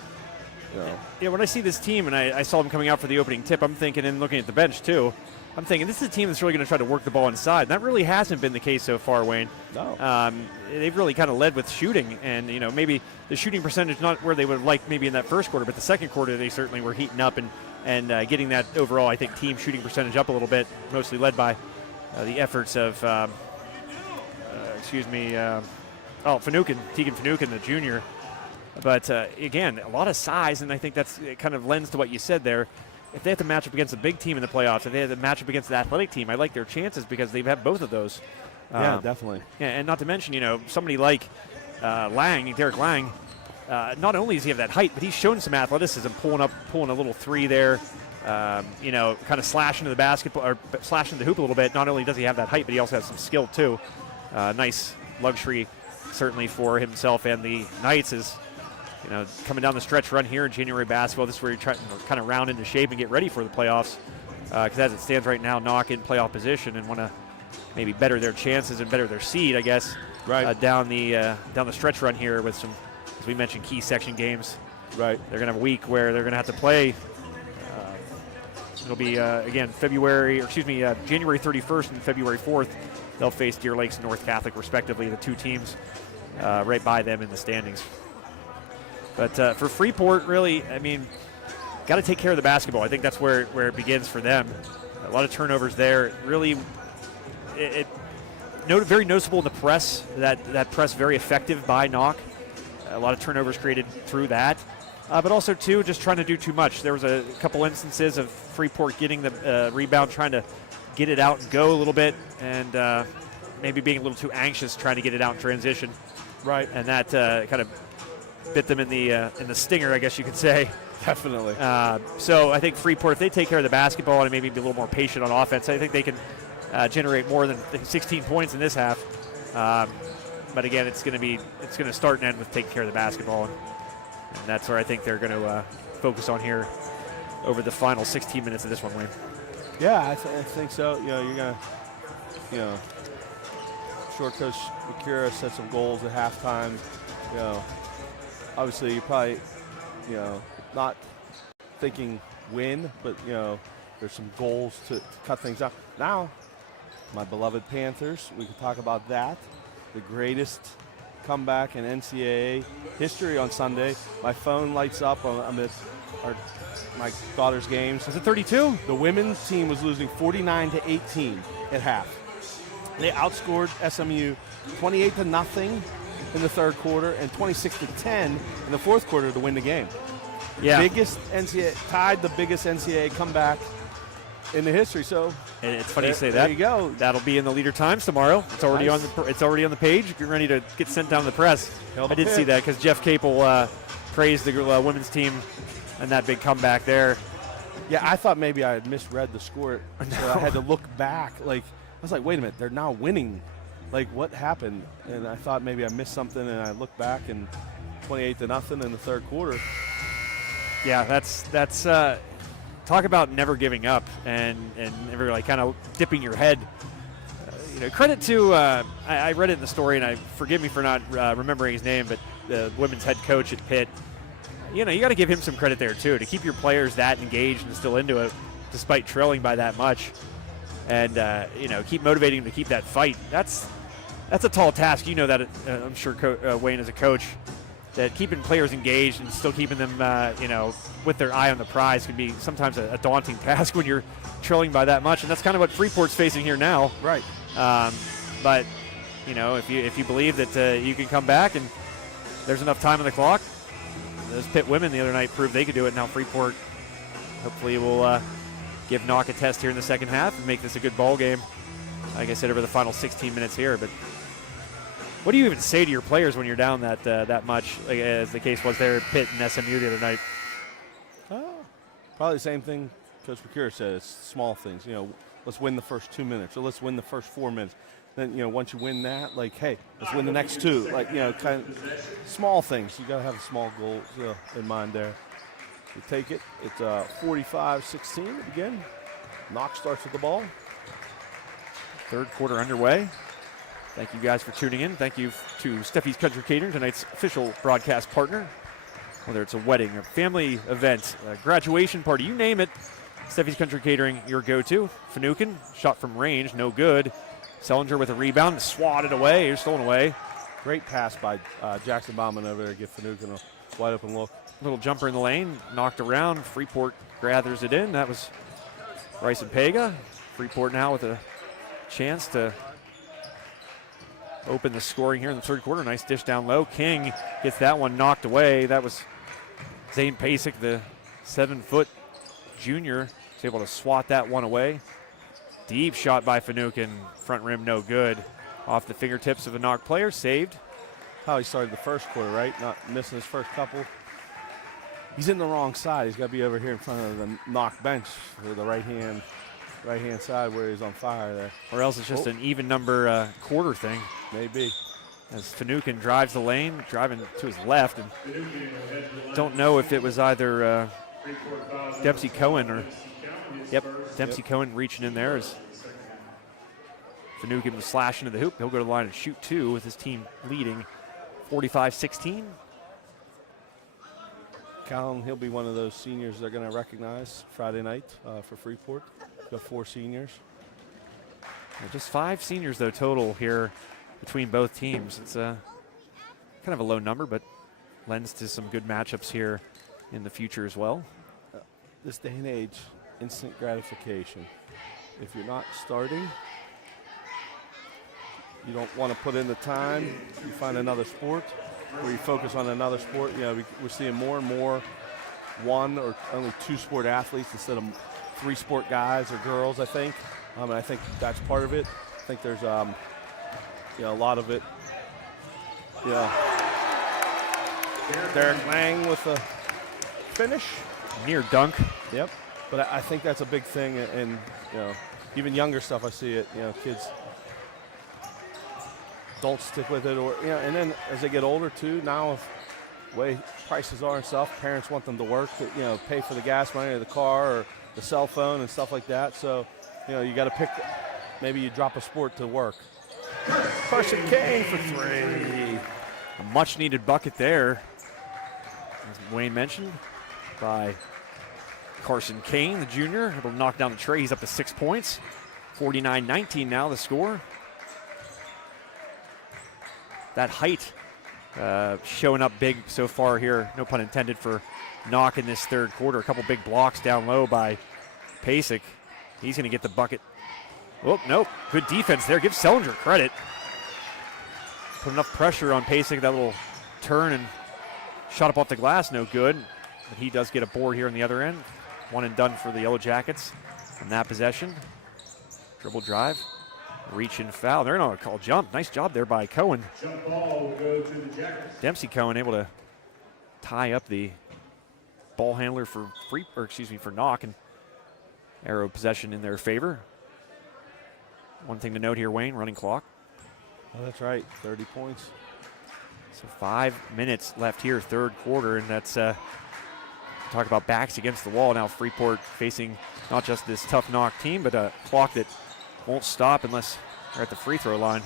When I see this team, and I saw them coming out for the opening tip, I'm thinking, and looking at the bench too, I'm thinking this is a team that's really going to try to work the ball inside. And that really hasn't been the case so far, Wayne. No. They've really kind of led with shooting, and maybe the shooting percentage not where they would have liked maybe in that first quarter, but the second quarter they certainly were heating up and getting that overall, I think, team shooting percentage up a little bit, mostly led by the efforts of, Tegan Finucane, the junior. But, again, a lot of size, and I think that's it kind of lends to what you said there. If they have to match up against a big team in the playoffs, if they have to match up against the athletic team, I like their chances because they've had both of those. Yeah, definitely. Yeah, and not to mention, somebody like Derek Lang, not only does he have that height, but he's shown some athleticism, pulling a little 3 there, kind of slashing to the basketball or slashing the hoop a little bit. Not only does he have that height, but he also has some skill too. Nice luxury, certainly for himself and the Knights is. Coming down the stretch run here in January basketball, this is where you're trying to kind of round into shape and get ready for the playoffs. Because as it stands right now, Knoch in playoff position and want to maybe better their chances and better their seed, I guess, right. Down the stretch run here with some, as we mentioned, key section games. Right. They're going to have a week where they're going to have to play. It'll be, again, January 31st and February 4th. They'll face Deer Lakes and North Catholic, respectively, the 2 teams right by them in the standings. But for Freeport, really, got to take care of the basketball. I think that's where it begins for them. A lot of turnovers there. Really, very noticeable in the press. That press very effective by Knoch. A lot of turnovers created through that. But also, too, just trying to do too much. There was a couple instances of Freeport getting the rebound, trying to get it out and go a little bit, and maybe being a little too anxious trying to get it out in transition. Right. And that kind of bit them in the stinger, I guess you could say. Definitely. So I think Freeport, if they take care of the basketball and maybe be a little more patient on offense, I think they can generate more than 16 points in this half. But again, it's going to start and end with taking care of the basketball, and that's where I think they're going to focus on here over the final 16 minutes of this one, Wayne. Yeah, I think so. You're going to, short coach Akira set some goals at halftime. Obviously, you're probably, not thinking win, but, there's some goals to cut things out. Now, my beloved Panthers, we can talk about that. The greatest comeback in NCAA history on Sunday. My phone lights up on my daughter's games. Was it 32? The women's team was losing 49-18 at half. They outscored SMU 28-0 in the third quarter and 26-10 in the fourth quarter to win the game. Yeah. Tied the biggest NCAA comeback in the history. So it's funny you say that. There you go. That'll be in the Leader Times tomorrow. It's already Nice. it's already on the page. You're ready to get sent down to the press. Held I did the see pit. that because Jeff Capel praised the women's team and that big comeback there. Yeah, I thought maybe I had misread the score, so I had to look back. I was like, wait a minute, they're now winning. What happened? And I thought maybe I missed something, and I looked back, and 28-0 in the third quarter. Yeah, that's talk about never giving up and never kind of dipping your head. Credit to I read it in the story, and forgive me for not remembering his name, but the women's head coach at Pitt. You got to give him some credit there too, to keep your players that engaged and still into it, despite trailing by that much, and keep motivating them to keep that fight. That's a tall task. You know that I'm sure Wayne as a coach, that keeping players engaged and still keeping them with their eye on the prize can be sometimes a daunting task when you're trailing by that much, and that's kind of what Freeport's facing here now. Right. But if you believe that you can come back and there's enough time on the clock, those Pitt women the other night proved they could do it. Now Freeport hopefully will give Knoch a test here in the second half and make this a good ball game. Like I said, over the final 16 minutes here. But what do you even say to your players when you're down that much, like, as the case was there at Pitt and SMU the other night? Probably the same thing Coach McCure said. It's small things. Let's win the first 2 minutes, or let's win the first 4 minutes. Then, once you win that, like, hey, let's win the next 2. Like, kind of small things. You got to have a small goal in mind there. You take it. It's 45-16 again. Knoch starts with the ball. Third quarter underway. Thank you guys for tuning in. Thank you to Steffi's Country Catering, tonight's official broadcast partner. Whether it's a wedding, a family event, a graduation party, you name it, Steffi's Country Catering, your go-to. Finucane, shot from range, no good. Sellinger with a rebound, swatted away, or stolen away. Great pass by Jackson Bauman over there to give Finucane a wide open look. Little jumper in the lane, knocked around. Freeport gathers it in. That was Rice and Pega. Freeport now with a chance to open the scoring here in the third quarter. Nice dish down low. King gets that one knocked away. That was Zane Pasek, the 7-foot junior, is able to swat that one away. Deep shot by Finucane. Front rim no good. Off the fingertips of the Knoch player. Saved. How he started the first quarter, right? Not missing his first couple. He's in the wrong side. He's got to be over here in front of the Knoch bench for the right hand side where he's on fire there. Or else it's just an even number quarter thing. Maybe. As Finucane drives the lane, driving to his left. And don't know if it was either Dempsey Cohen or, Dempsey Cohen reaching in there as Finucane was slashing to the hoop. He'll go to the line and shoot 2 with his team leading 45-16. Callum, he'll be one of those seniors they're going to recognize Friday night for Freeport. Got 4 seniors. Just 5 seniors, though, total here between both teams. It's kind of a low number, but lends to some good matchups here in the future as well. This day and age, instant gratification. If you're not starting, you don't want to put in the time, you find another sport, or you focus on another sport. We're seeing more and more 1 or only 2 sport athletes instead of 3 sport guys or girls, I think. And I think that's part of it. I think there's a lot of it. Derek Lang with a finish. Near dunk. Yep. But I think that's a big thing, and even younger stuff I see it. Kids don't stick with it, or and then as they get older too. Now, with the way prices are and stuff, parents want them to work to pay for the gas money or the car or the cell phone and stuff like that. So you got to pick. Maybe you drop a sport to work. Carson Kane for 3. A much-needed bucket there, as Wayne mentioned, by Carson Kane, the junior. Able to knock down the tray. He's up to 6 points. 49-19 now the score. That height showing up big so far here, no pun intended, for Knoch in this third quarter. A couple big blocks down low by Pasek. He's going to get the bucket. Oh, nope. Good defense there. Give Sellinger credit. Put enough pressure on Pasek. That little turn and shot up off the glass, no good. But he does get a board here on the other end. 1 and done for the Yellowjackets on that possession. Dribble drive. Reach and foul. They're going to call jump. Nice job there by Cohen. Jump ball will go to the Jackets. Dempsey Cohen able to tie up the ball handler for Knoch, and arrow possession in their favor. One thing to note here, Wayne, running clock. Oh, that's right, 30 points. So 5 minutes left here, third quarter, and that's talk about backs against the wall. Now Freeport facing not just this tough Knoch team, but a clock that won't stop unless they're at the free throw line.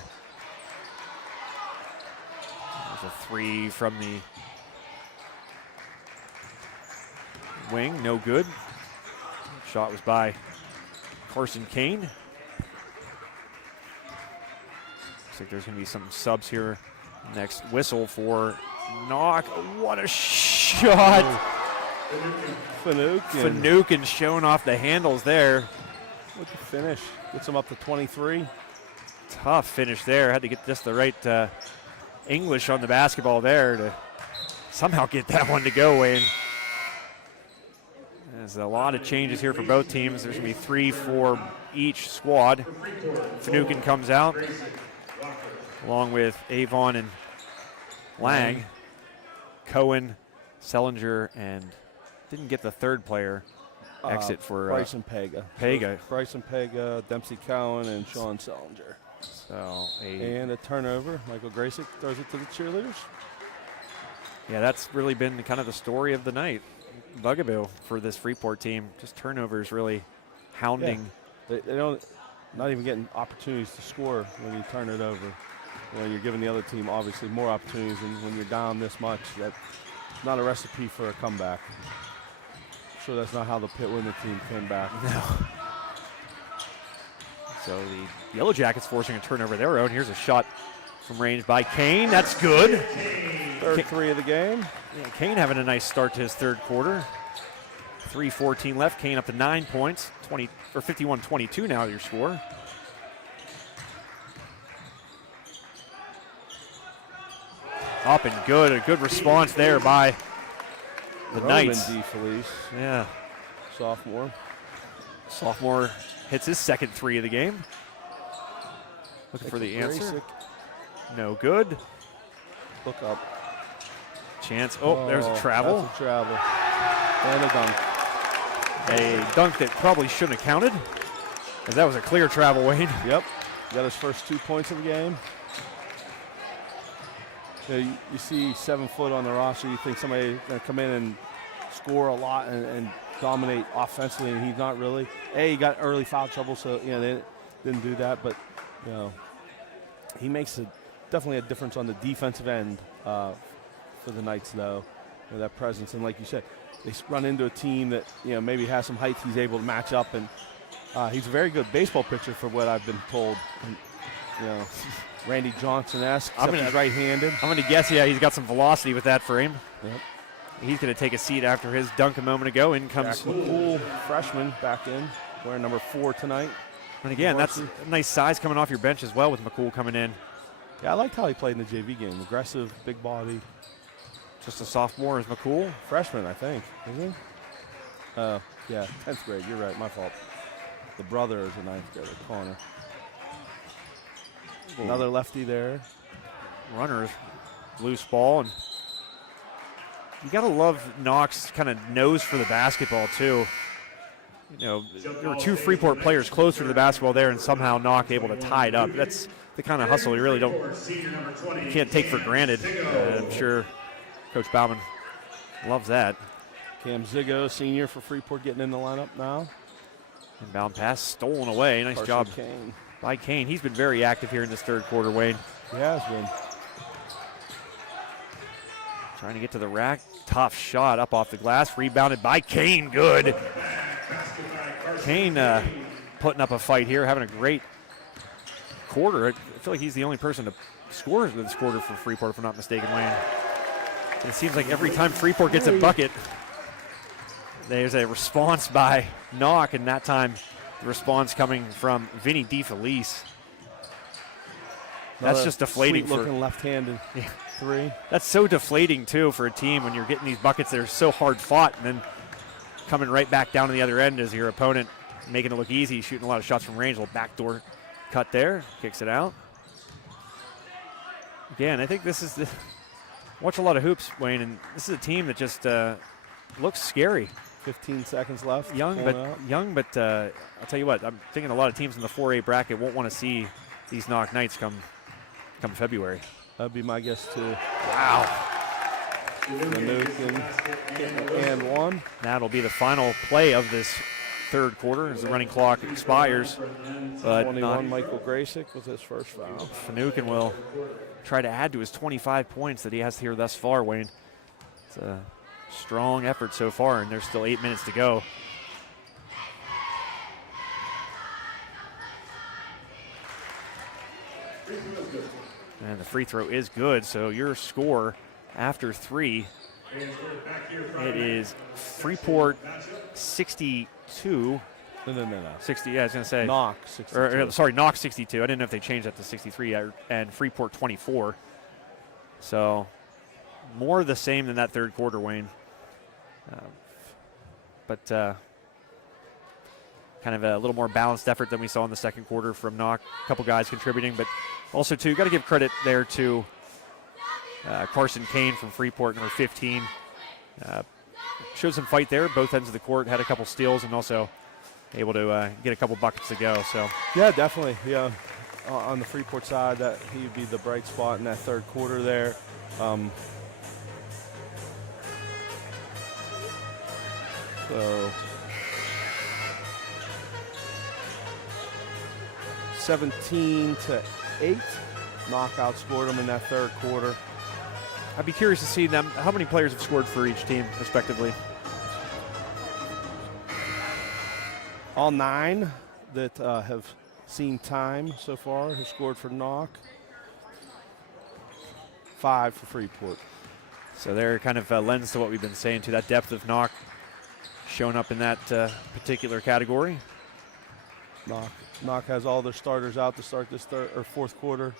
There's a 3 from the wing, no good. Shot was by Carson Kane. Looks like there's going to be some subs here. Next whistle for Knoch. What a shot! Finucane showing off the handles there. With the finish, gets him up to 23. Tough finish there. Had to get just the right English on the basketball there to somehow get that one to go, Wayne. There's a lot of changes here for both teams. There's going to be 3 for each squad. Finucane comes out, along with Avon and Lang. Cohen, Sellinger, and didn't get the third player exit for Bryson Pega. Pega. So Bryson Pega, Dempsey Cowan, and Sean Sellinger. So and a turnover. Michael Graysick throws it to the cheerleaders. Yeah, that's really been kind of the story of the night. Bugaboo for this Freeport team. Just turnovers really hounding. Yeah. They don't, not even getting opportunities to score when you turn it over. When you're giving the other team obviously more opportunities, and when you're down this much, that's not a recipe for a comeback. I'm sure that's not how the Pitt Winter team came back. No. So the Yellowjackets forcing a turnover of their own. Here's a shot from range by Kane. That's good. Third 3 of the game. Yeah, Kane having a nice start to his third quarter. 3:14 left. Kane up to 9 points. 51-22 now your score. Up and good. A good response there by the Knights. DeFelice, Yeah. sophomore. Sophomore hits his second 3 of the game. Looking for the answer. No good. Look up. Chance. Oh, there's a travel. That's a travel. And a dunk. A dunk that probably shouldn't have counted, because that was a clear travel, Wayne. Yep. Got his first 2 points of the game. You see 7 foot on the roster, you think somebody going to come in and score a lot and dominate offensively, and he's not really. He got early foul trouble, so they didn't do that. But he makes definitely a difference on the defensive end for the Knights, though, with that presence. And like you said, they run into a team that maybe has some height. He's able to match up, and he's a very good baseball pitcher for what I've been told. And, Randy Johnson-esque, except he's right-handed. I'm going to guess, he's got some velocity with that frame. Yep. He's going to take a seat after his dunk a moment ago. In comes Jack McCool, freshman, back in, wearing number 4 tonight. And again, that's a nice size coming off your bench as well with McCool coming in. Yeah, I liked how he played in the JV game. Aggressive, big body. Just a sophomore is McCool. Freshman, I think, isn't he? Yeah, 10th grade. You're right, my fault. The brother is a 9th grader, Connor. Another lefty there. Runners, loose ball, and you got to love Knoch's kind of nose for the basketball too. There were 2 Freeport players closer to the basketball there, and somehow Knoch able to tie it up. That's the kind of hustle you really you can't take for granted. I'm sure Coach Bauman loves that. Cam Ziggo, senior for Freeport, getting in the lineup now. Inbound pass stolen away. Nice job by Kane. He's been very active here in this third quarter, Wayne. He has been. Trying to get to the rack. Tough shot up off the glass. Rebounded by Kane. Good. Kane putting up a fight here, having a great quarter. I feel like he's the only person to score this quarter for Freeport, if I'm not mistaken, Wayne. And it seems like every time Freeport gets a bucket, there's a response by Knoch, and that time the response coming from Vinny DeFelice. That's just deflating. Looking left-handed 3. That's so deflating, too, for a team when you're getting these buckets that are so hard fought, and then coming right back down to the other end as your opponent making it look easy, shooting a lot of shots from range. A little backdoor cut there, kicks it out. Again, I think this is watch a lot of hoops, Wayne, and this is a team that just looks scary. 15 seconds left. Young, but I'll tell you what, I'm thinking a lot of teams in the 4A bracket won't want to see these Knoch Knights come February. That'd be my guess, too. Wow. And 1. That'll be the final play of this third quarter as the running clock expires. But 21, Michael Graysick with his first foul. Finucane will try to add to his 25 points that he has here thus far, Wayne. It's a strong effort so far, and there's still 8 minutes to go. And the free throw is good, so your score after 3, it is Freeport 62. No. 60, yeah, I was going to say. Knoch 62. Knoch 62. I didn't know if they changed that to 63, and Freeport 24. So more the same than that third quarter, Wayne. But kind of a little more balanced effort than we saw in the second quarter from Knoch. A couple guys contributing, but also, too, got to give credit there to Carson Kane from Freeport, number 15. Showed some fight there, both ends of the court, had a couple steals, and also able to get a couple buckets to go. So Yeah, definitely. Yeah, on the Freeport side, that he would be the bright spot in that third quarter there. So 17-8, Knock outscored them in that third quarter. I'd be curious to see them. How many players have scored for each team, respectively? All 9 that have seen time so far have scored for Knoch. 5 for Freeport. So they're kind of lends to what we've been saying, to that depth of Knoch showing up in that particular category. Knoch has all their starters out to start this fourth quarter.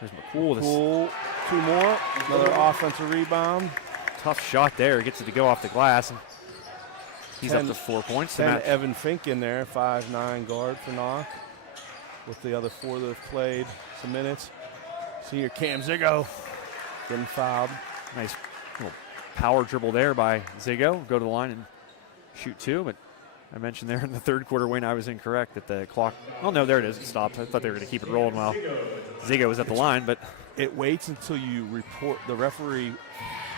There's McCool. Cool. 2 more. Another offensive rebound. Tough shot there. Gets it to go off the glass. And he's up to 4 points. And Evan Fink in there, 5'9" guard for Knoch, with the other 4 that have played some minutes. Senior Cam Ziggo getting fouled. Nice little power dribble there by Ziggo. Go to the line and shoot 2. But I mentioned there in the third quarter, Wayne, I was incorrect that the clock. Oh, no, there it is. It stopped. I thought they were going to keep it rolling while Ziggo was at the line, but it waits until you the referee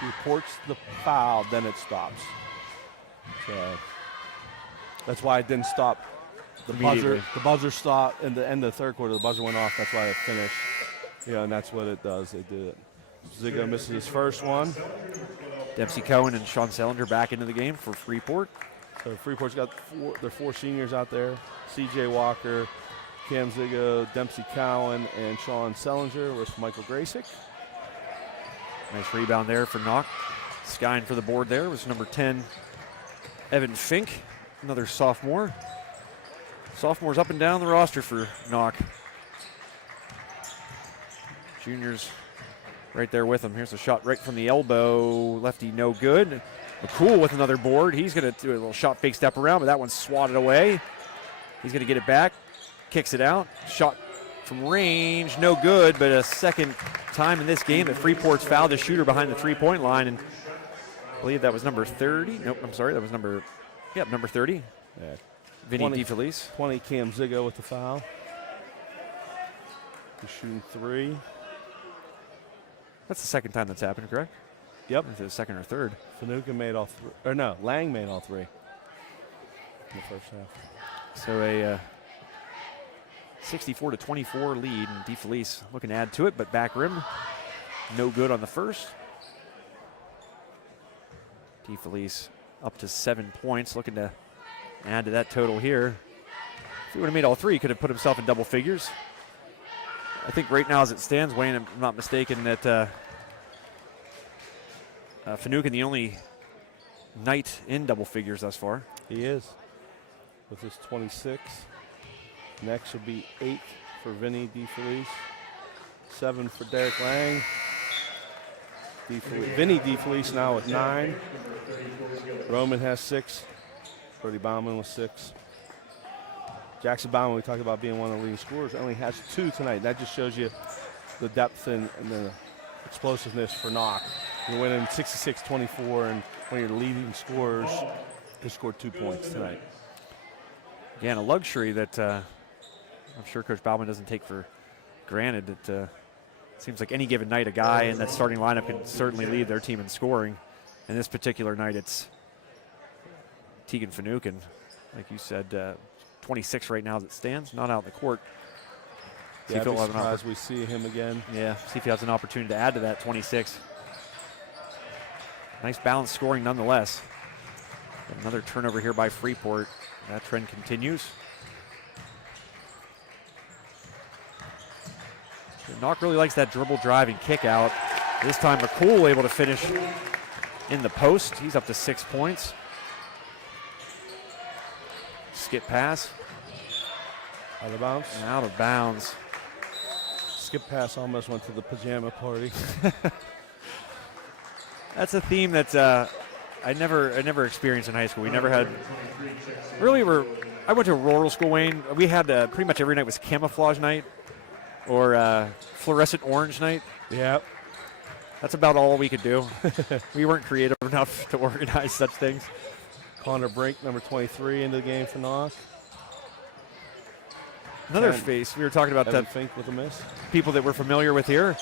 reports the foul, then it stops. So that's why it didn't stop. The buzzer stopped in the end of the third quarter. The buzzer went off. That's why it finished. Yeah, and that's what it does. They did it. Ziggo misses his first one. Dempsey Cohen and Sean Selinger back into the game for Freeport. So Freeport's got their 4 seniors out there. C.J. Walker, Cam Ziggo, Dempsey Cowan, and Sean Selinger with Michael Graysick. Nice rebound there for Knoch. Skying for the board there was number 10, Evan Fink, another sophomore. Sophomores up and down the roster for Knoch. Juniors right there with him. Here's a shot right from the elbow. Lefty no good. McCool with another board. He's going to do a little shot fake step around, but that one's swatted away. He's going to get it back. Kicks it out. Shot from range. No good, but a second time in this game that Freeport's fouled the shooter behind the three-point line. And I believe that was number 30. Nope, I'm sorry. That was number 30. Yeah. Vinny DeFelice. 20 Cam Ziggo with the foul. He's shooting 3. That's the second time that's happened, correct? Yep. The second or third. Fanuka made all 3. Or no, Lang made all 3 in the first half. So a 64-24 lead, and DeFelice looking to add to it, but back rim, no good on the first. DeFelice up to 7 points, looking to add to that total here. If he would have made all 3, he could have put himself in double figures. I think right now as it stands, Wayne, I'm not mistaken, that Fanukin the only Knight in double figures thus far. He is, with his 26. Next will be 8 for Vinny DeFelice, 7 for Derek Lang. Vinny DeFelice now with 9. Roman has 6. Brody Bauman with 6. Jackson Bauman, we talked about being one of the leading scorers, only has 2 tonight. That just shows you the depth and the explosiveness for Knoch. You're winning 66-24, and one of your leading scorers has scored 2 points tonight. Again, a luxury that I'm sure Coach Bauman doesn't take for granted. It seems like any given night, a guy in that starting lineup can certainly lead their team in scoring. And this particular night, it's Tegan Fanukin, like you said, 26 right now as it stands, not out in the court. Yeah, I'd be surprised we see him again. Yeah, see if he has an opportunity to add to that 26. Nice balanced scoring nonetheless. Another turnover here by Freeport. That trend continues. Knoch really likes that dribble drive and kick out. This time McCool able to finish in the post. He's up to 6 points. Skip pass. Out of bounds. And out of bounds. Skip pass almost went to the pajama party. That's a theme that I never experienced in high school. We never had. Really, I went to a rural school, Wayne. We had pretty much every night was camouflage night or fluorescent orange night. Yeah. That's about all we could do. We weren't creative enough to organize such things. Connor Brink, number 23, into the game for Knoch. Another face. We were talking about Evan that. Fink with a miss. People that we're familiar with here.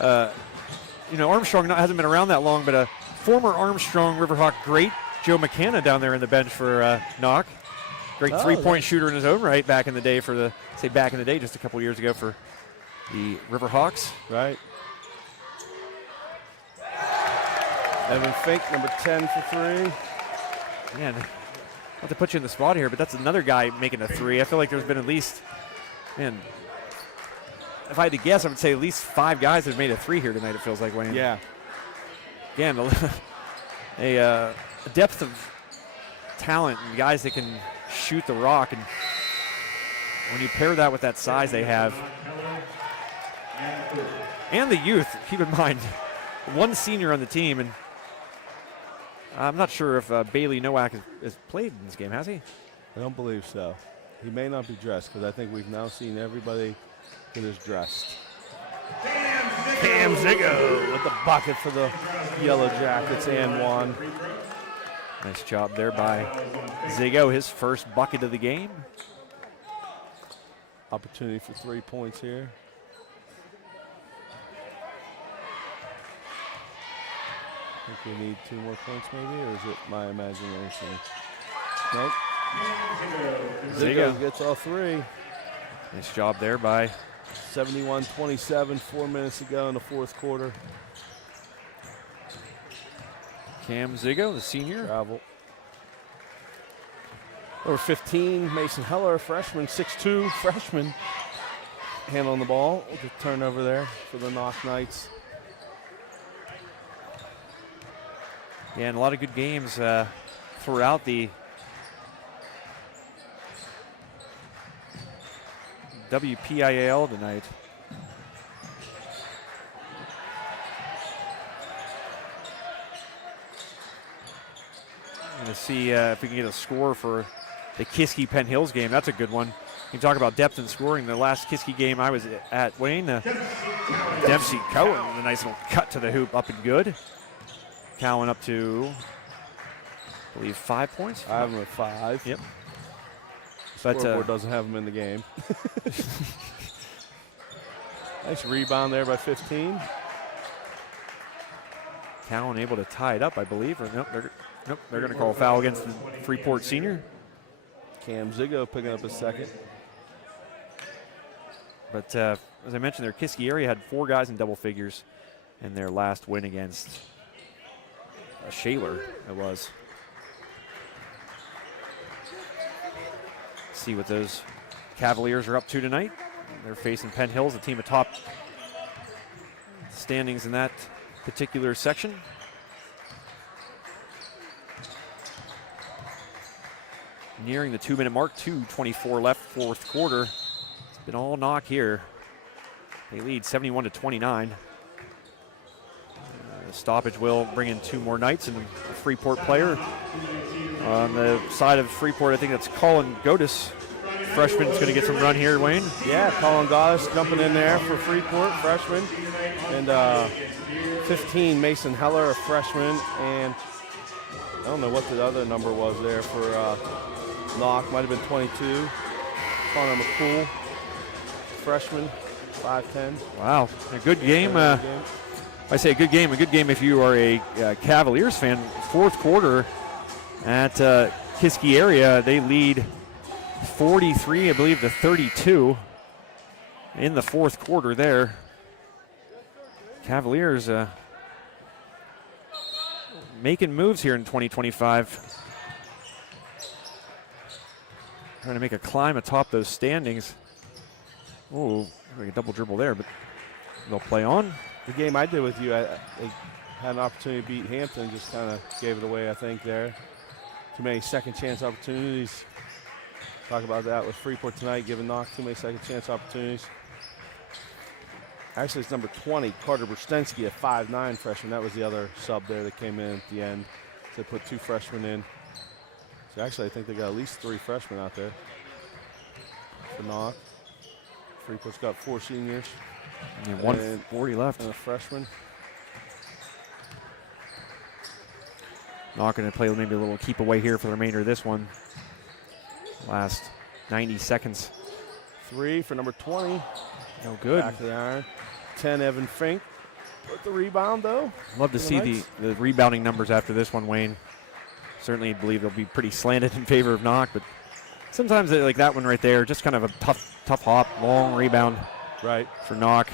Armstrong hasn't been around that long, but a former Armstrong Riverhawk great, Joe McCanna, down there in the bench for Knoch. Great three-point shooter in his own right back in the day just a couple years ago for the Riverhawks. Right. Evan Fink, number 10 for 3. Man, not to put you in the spot here, but that's another guy making a 3. I feel like there's been at least, if I had to guess, I would say at least 5 guys have made a 3 here tonight, it feels like, Wayne. Yeah. Again, a depth of talent and guys that can shoot the rock. And when you pair that with that size they have, and the youth, keep in mind, one senior on the team, and I'm not sure if Bailey Nowak has played in this game, has he? I don't believe so. He may not be dressed because I think we've now seen everybody that is dressed. Cam Ziggo with the bucket for the Yellowjackets and one. Nice job there by Ziggo, his first bucket of the game. Opportunity for 3 points here. I think we need 2 more points maybe, or is it my imagination? Nope. Ziggo gets all 3. Nice job there by 71-27, 4 minutes to go in the fourth quarter. Cam Ziggo, the senior. Travel. Number 15, Mason Heller, freshman, 6'2", freshman. Handling the ball with the turnover there for the Knoch Knights. Yeah, and a lot of good games throughout the WPIAL tonight. I'm going to see if we can get a score for the Kiski Penn Hills game. That's a good one. You can talk about depth and scoring. The last Kiski game I was at, Wayne, Dempsey Cohen, a nice little cut to the hoop, up and good. Cowan up to, I believe, 5 points. I have him at 5. Yep. But scoreboard doesn't have him in the game. Nice rebound there by 15. Cowan able to tie it up, I believe. Or nope, they're going to call a foul against the Freeport senior. Cam Ziggo picking up his second. But as I mentioned, their Kiski area had 4 guys in double figures in their last win against Shaler, it was. See what those Cavaliers are up to tonight. They're facing Penn Hills, a team atop standings in that particular section. Nearing the 2-minute mark, 2:24 left, fourth quarter. It's been all Knoch here. They lead 71-29. The stoppage will bring in 2 more Knights and a Freeport player. On the side of Freeport, I think that's Colin Godis. Freshman's going to get some run here, Wayne. Yeah, Colin Godis jumping in there for Freeport, freshman. And 15, Mason Heller, a freshman. And I don't know what the other number was there for Knoch. Might have been 22. Connor McCool, freshman, 5'10". Wow, a good game. I say a good game if you are a Cavaliers fan. Fourth quarter at Kiski area, they lead 43, I believe, to 32 in the fourth quarter there. Cavaliers making moves here in 2025. Trying to make a climb atop those standings. Oh, a double dribble there, but they'll play on. The game I did with you, I had an opportunity to beat Hampton, just kind of gave it away, I think, there. Too many second chance opportunities. Talk about that with Freeport tonight, giving Knoch too many second chance opportunities. Actually, it's number 20, Carter Brustensky, a 5'9" freshman. That was the other sub there that came in at the end. So they put 2 freshmen in. So actually, I think they got at least 3 freshmen out there for Knoch. Freeport's got 4 seniors. And 140 left. And a freshman. Not going to play maybe a little keep away here for the remainder of this one. Last 90 seconds. 3 for number 20. No good. Back to the iron. 10, Evan Fink with the rebound, though. Love to see the rebounding numbers after this one, Wayne. Certainly believe they'll be pretty slanted in favor of Knoch, but sometimes like that one right there, just kind of a tough hop, long rebound. Right. For Knoch.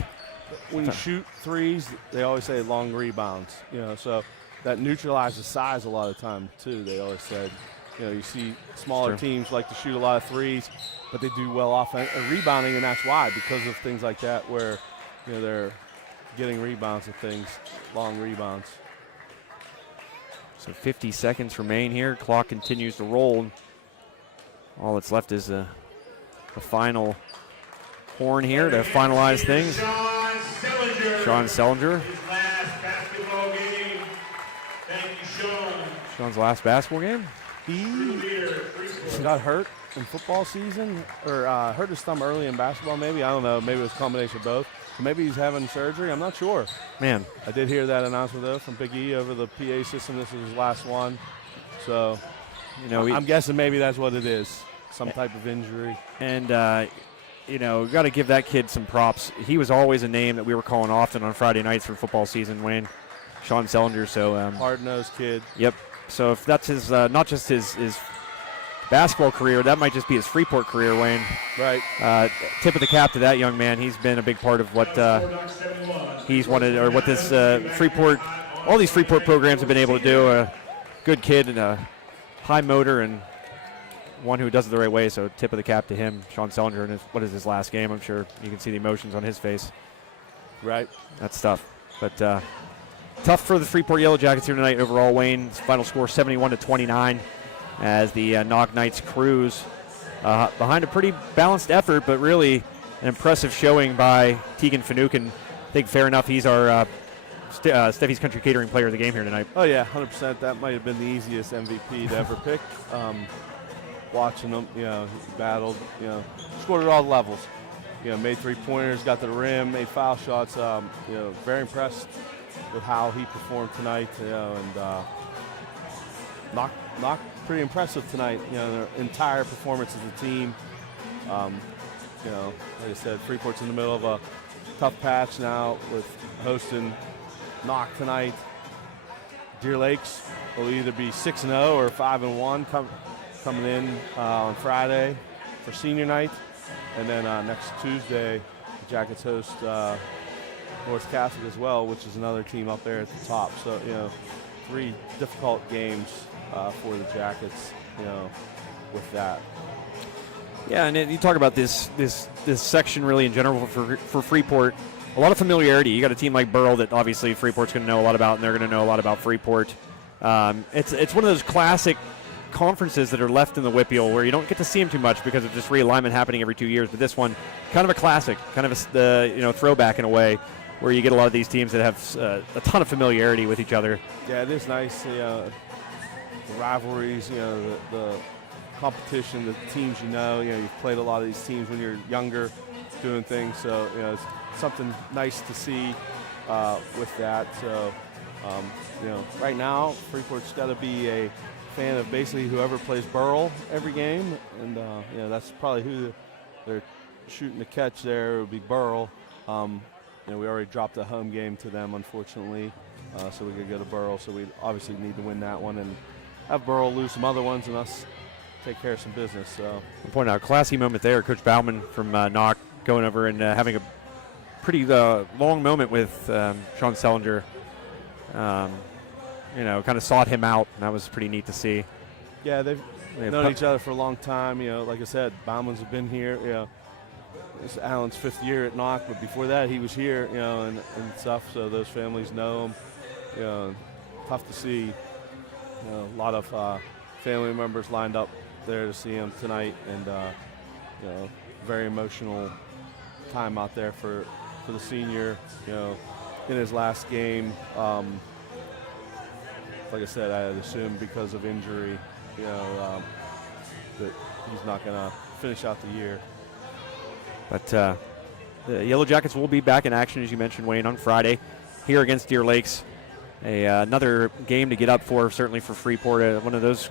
When you shoot threes, they always say long rebounds, so that neutralizes size a lot of time, too, they always said. You see smaller teams like to shoot a lot of threes, but they do well off rebounding, and that's why, because of things like that where, they're getting rebounds and things, long rebounds. So 50 seconds remain here. Clock continues to roll. All that's left is the final horn here to finalize things. Sean Sellinger. His last basketball game. Thank you, Sean. Sean's last basketball game. He got hurt in football season, or hurt his thumb early in basketball maybe. I don't know. Maybe it was a combination of both. So maybe he's having surgery. I'm not sure. Man. I did hear that announcement, though, from Big E over the PA system. This is his last one. So, I'm guessing maybe that's what it is, some type of injury. And, got to give that kid some props. He was always a name that we were calling often on Friday nights for football season, Wayne. Sean Sellinger. So hard-nosed kid. Yep. So if that's his, not just his basketball career, that might just be his Freeport career, Wayne. Right. Tip of the cap to that young man. He's been a big part of what he's wanted, or what this Freeport, all these Freeport programs have been able to do. A good kid and a high motor and one who does it the right way. So tip of the cap to him, Sean Sellinger. And what is his last game? I'm sure you can see the emotions on his face. Right. That's tough. But tough for the Freeport Yellowjackets here tonight overall, Wayne. Final score 71-29 as the Knoch Knights cruise behind a pretty balanced effort, but really an impressive showing by Tegan Finucane. I think fair enough, he's our Steffi's Country Catering player of the game here tonight. Oh, yeah, 100%. That might have been the easiest MVP to ever pick. Watching him, he battled, scored at all levels. Made 3-pointers, got to the rim, made foul shots. Very impressed with how he performed tonight, and Knoch pretty impressive tonight. Their entire performance as a team. Like I said, Freeport's in the middle of a tough patch now with hosting Knoch tonight. Deer Lakes will either be 6-0 or 5-1 coming in on Friday for senior night, and then next Tuesday, the Jackets host North Catholic as well, which is another team up there at the top. So 3 difficult games for the Jackets, with that. Yeah, and you talk about this section really in general for Freeport. A lot of familiarity. You got a team like Burrell that obviously Freeport's going to know a lot about, and they're going to know a lot about Freeport. It's one of those classic conferences that are left in the WPIAL where you don't get to see them too much because of just realignment happening every 2 years. But this one, kind of a classic, kind of a throwback in a way, where you get a lot of these teams that have a ton of familiarity with each other. Yeah, it is nice. The rivalries, the competition, the teams you've played a lot of these teams when you're younger doing things. So, it's something nice to see with that. So, right now, Freeport's got to be a fan of basically whoever plays Burrell every game. And, that's probably who they're shooting to catch there. It would be Burrell. We already dropped a home game to them, unfortunately, so we could go to Burrell. So we obviously need to win that one and have Burrell lose some other ones and us take care of some business. So I'll point out a classy moment there. Coach Bauman from Knoch going over and having a pretty long moment with Sean Sellinger. Kind of sought him out, and that was pretty neat to see. Yeah, they've known each other for a long time. Like I said, Bauman's have been here. It's Alan's 5th year at Knoch, but before that he was here, and stuff. So those families know him. Tough to see. A lot of family members lined up there to see him tonight, and very emotional time out there for for the senior, in his last game. Like I said, I assume because of injury, that he's not going to finish out the year. But the Yellowjackets will be back in action, as you mentioned, Wayne, on Friday here against Deer Lakes. Another game to get up for, certainly for Freeport, one of those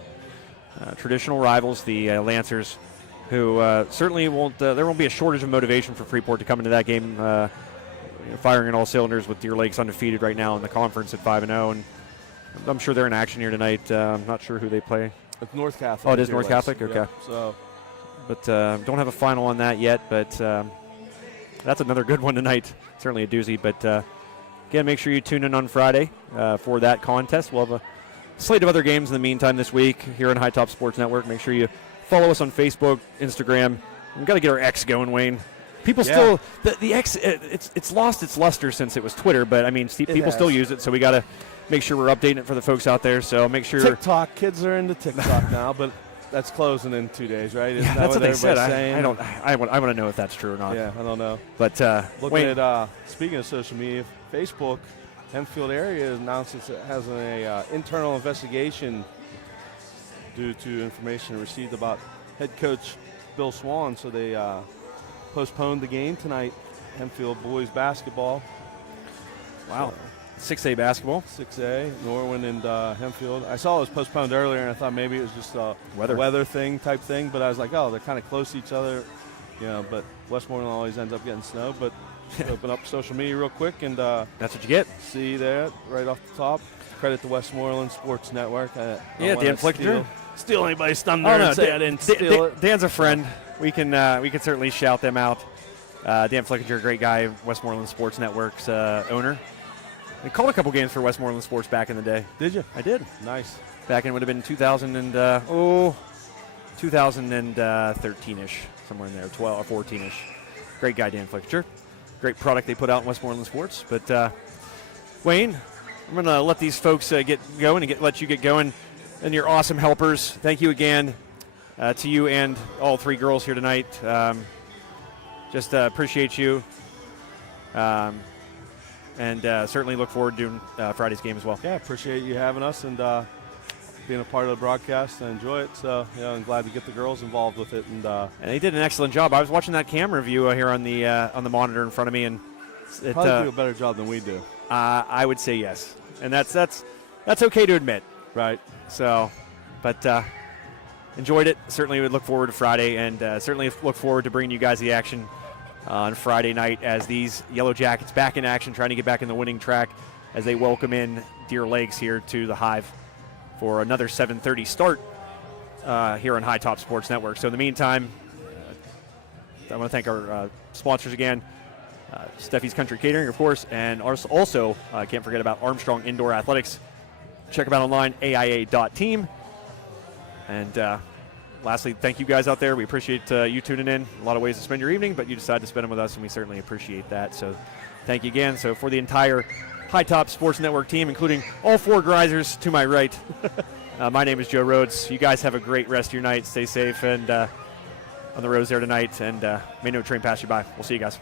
traditional rivals, the Lancers, who certainly won't. There won't be a shortage of motivation for Freeport to come into that game, firing on all cylinders with Deer Lakes undefeated right now in the conference at 5-0, and I'm sure they're in action here tonight. I'm not sure who they play. It's North Catholic. Oh, it is North Catholic. Okay. Yeah, so, but don't have a final on that yet. But that's another good one tonight. Certainly a doozy. But again, make sure you tune in on Friday for that contest. We'll have a slate of other games in the meantime this week here on High Top Sports Network. Make sure you follow us on Facebook, Instagram. We've got to get our X going, Wayne. People still the X. It's lost its luster since it was Twitter, but I mean, people still use it, so we got to make sure we're updating it for the folks out there. So make sure. TikTok, kids are into TikTok now, but that's closing in 2 days, right? Isn't that that's what they said. Saying? I want to know if that's true or not. Yeah, I don't know. But looking at speaking of social media, Facebook, Hempfield area announces it has an internal investigation due to information received about head coach Bill Swan. So they postponed the game tonight. Hempfield boys basketball. Wow. 6A basketball. 6A, Norwin and Hempfield. I saw it was postponed earlier, and I thought maybe it was just a weather thing type thing. But I was like, oh, they're kind of close to each other, But Westmoreland always ends up getting snow. But open up social media real quick, and that's what you get. See that right off the top. Credit to Westmoreland Sports Network. Dan Flickinger. Steal anybody's thunder and say I didn't steal it. Dan's a friend. We can certainly shout them out. Dan Flickinger, a great guy, Westmoreland Sports Network's owner. I called a couple games for Westmoreland Sports back in the day. Did you? I did. Nice. Back in it would have been 2013-ish, somewhere in there, 12 or 14-ish. Great guy, Dan Flickinger. Great product they put out in Westmoreland Sports. But Wayne, I'm going to let these folks get going and let you get going, and your awesome helpers. Thank you again to you and all three girls here tonight. Just appreciate you. And certainly look forward to doing Friday's game as well. Yeah, appreciate you having us and being a part of the broadcast and enjoy it. So, I'm glad to get the girls involved with it. And they did an excellent job. I was watching that camera view here on the monitor in front of me, and it probably do a better job than we do. I would say yes, and that's okay to admit, right? So, but enjoyed it. Certainly would look forward to Friday, and certainly look forward to bringing you guys the action on Friday night as these Yellowjackets back in action, trying to get back in the winning track as they welcome in Deer Lakes here to the Hive for another 7:30 start here on High Top Sports Network. So in the meantime, I want to thank our sponsors again, Steffi's Country Catering, of course, and also can't forget about Armstrong Indoor Athletics. Check them out online, aia.team. And lastly, thank you guys out there. We appreciate you tuning in. A lot of ways to spend your evening, but you decided to spend them with us, and we certainly appreciate that. So thank you again. So for the entire High Top Sports Network team, including all four Grisers to my right, my name is Joe Rhodes. You guys have a great rest of your night. Stay safe and on the roads there tonight, and may no train pass you by. We'll see you guys.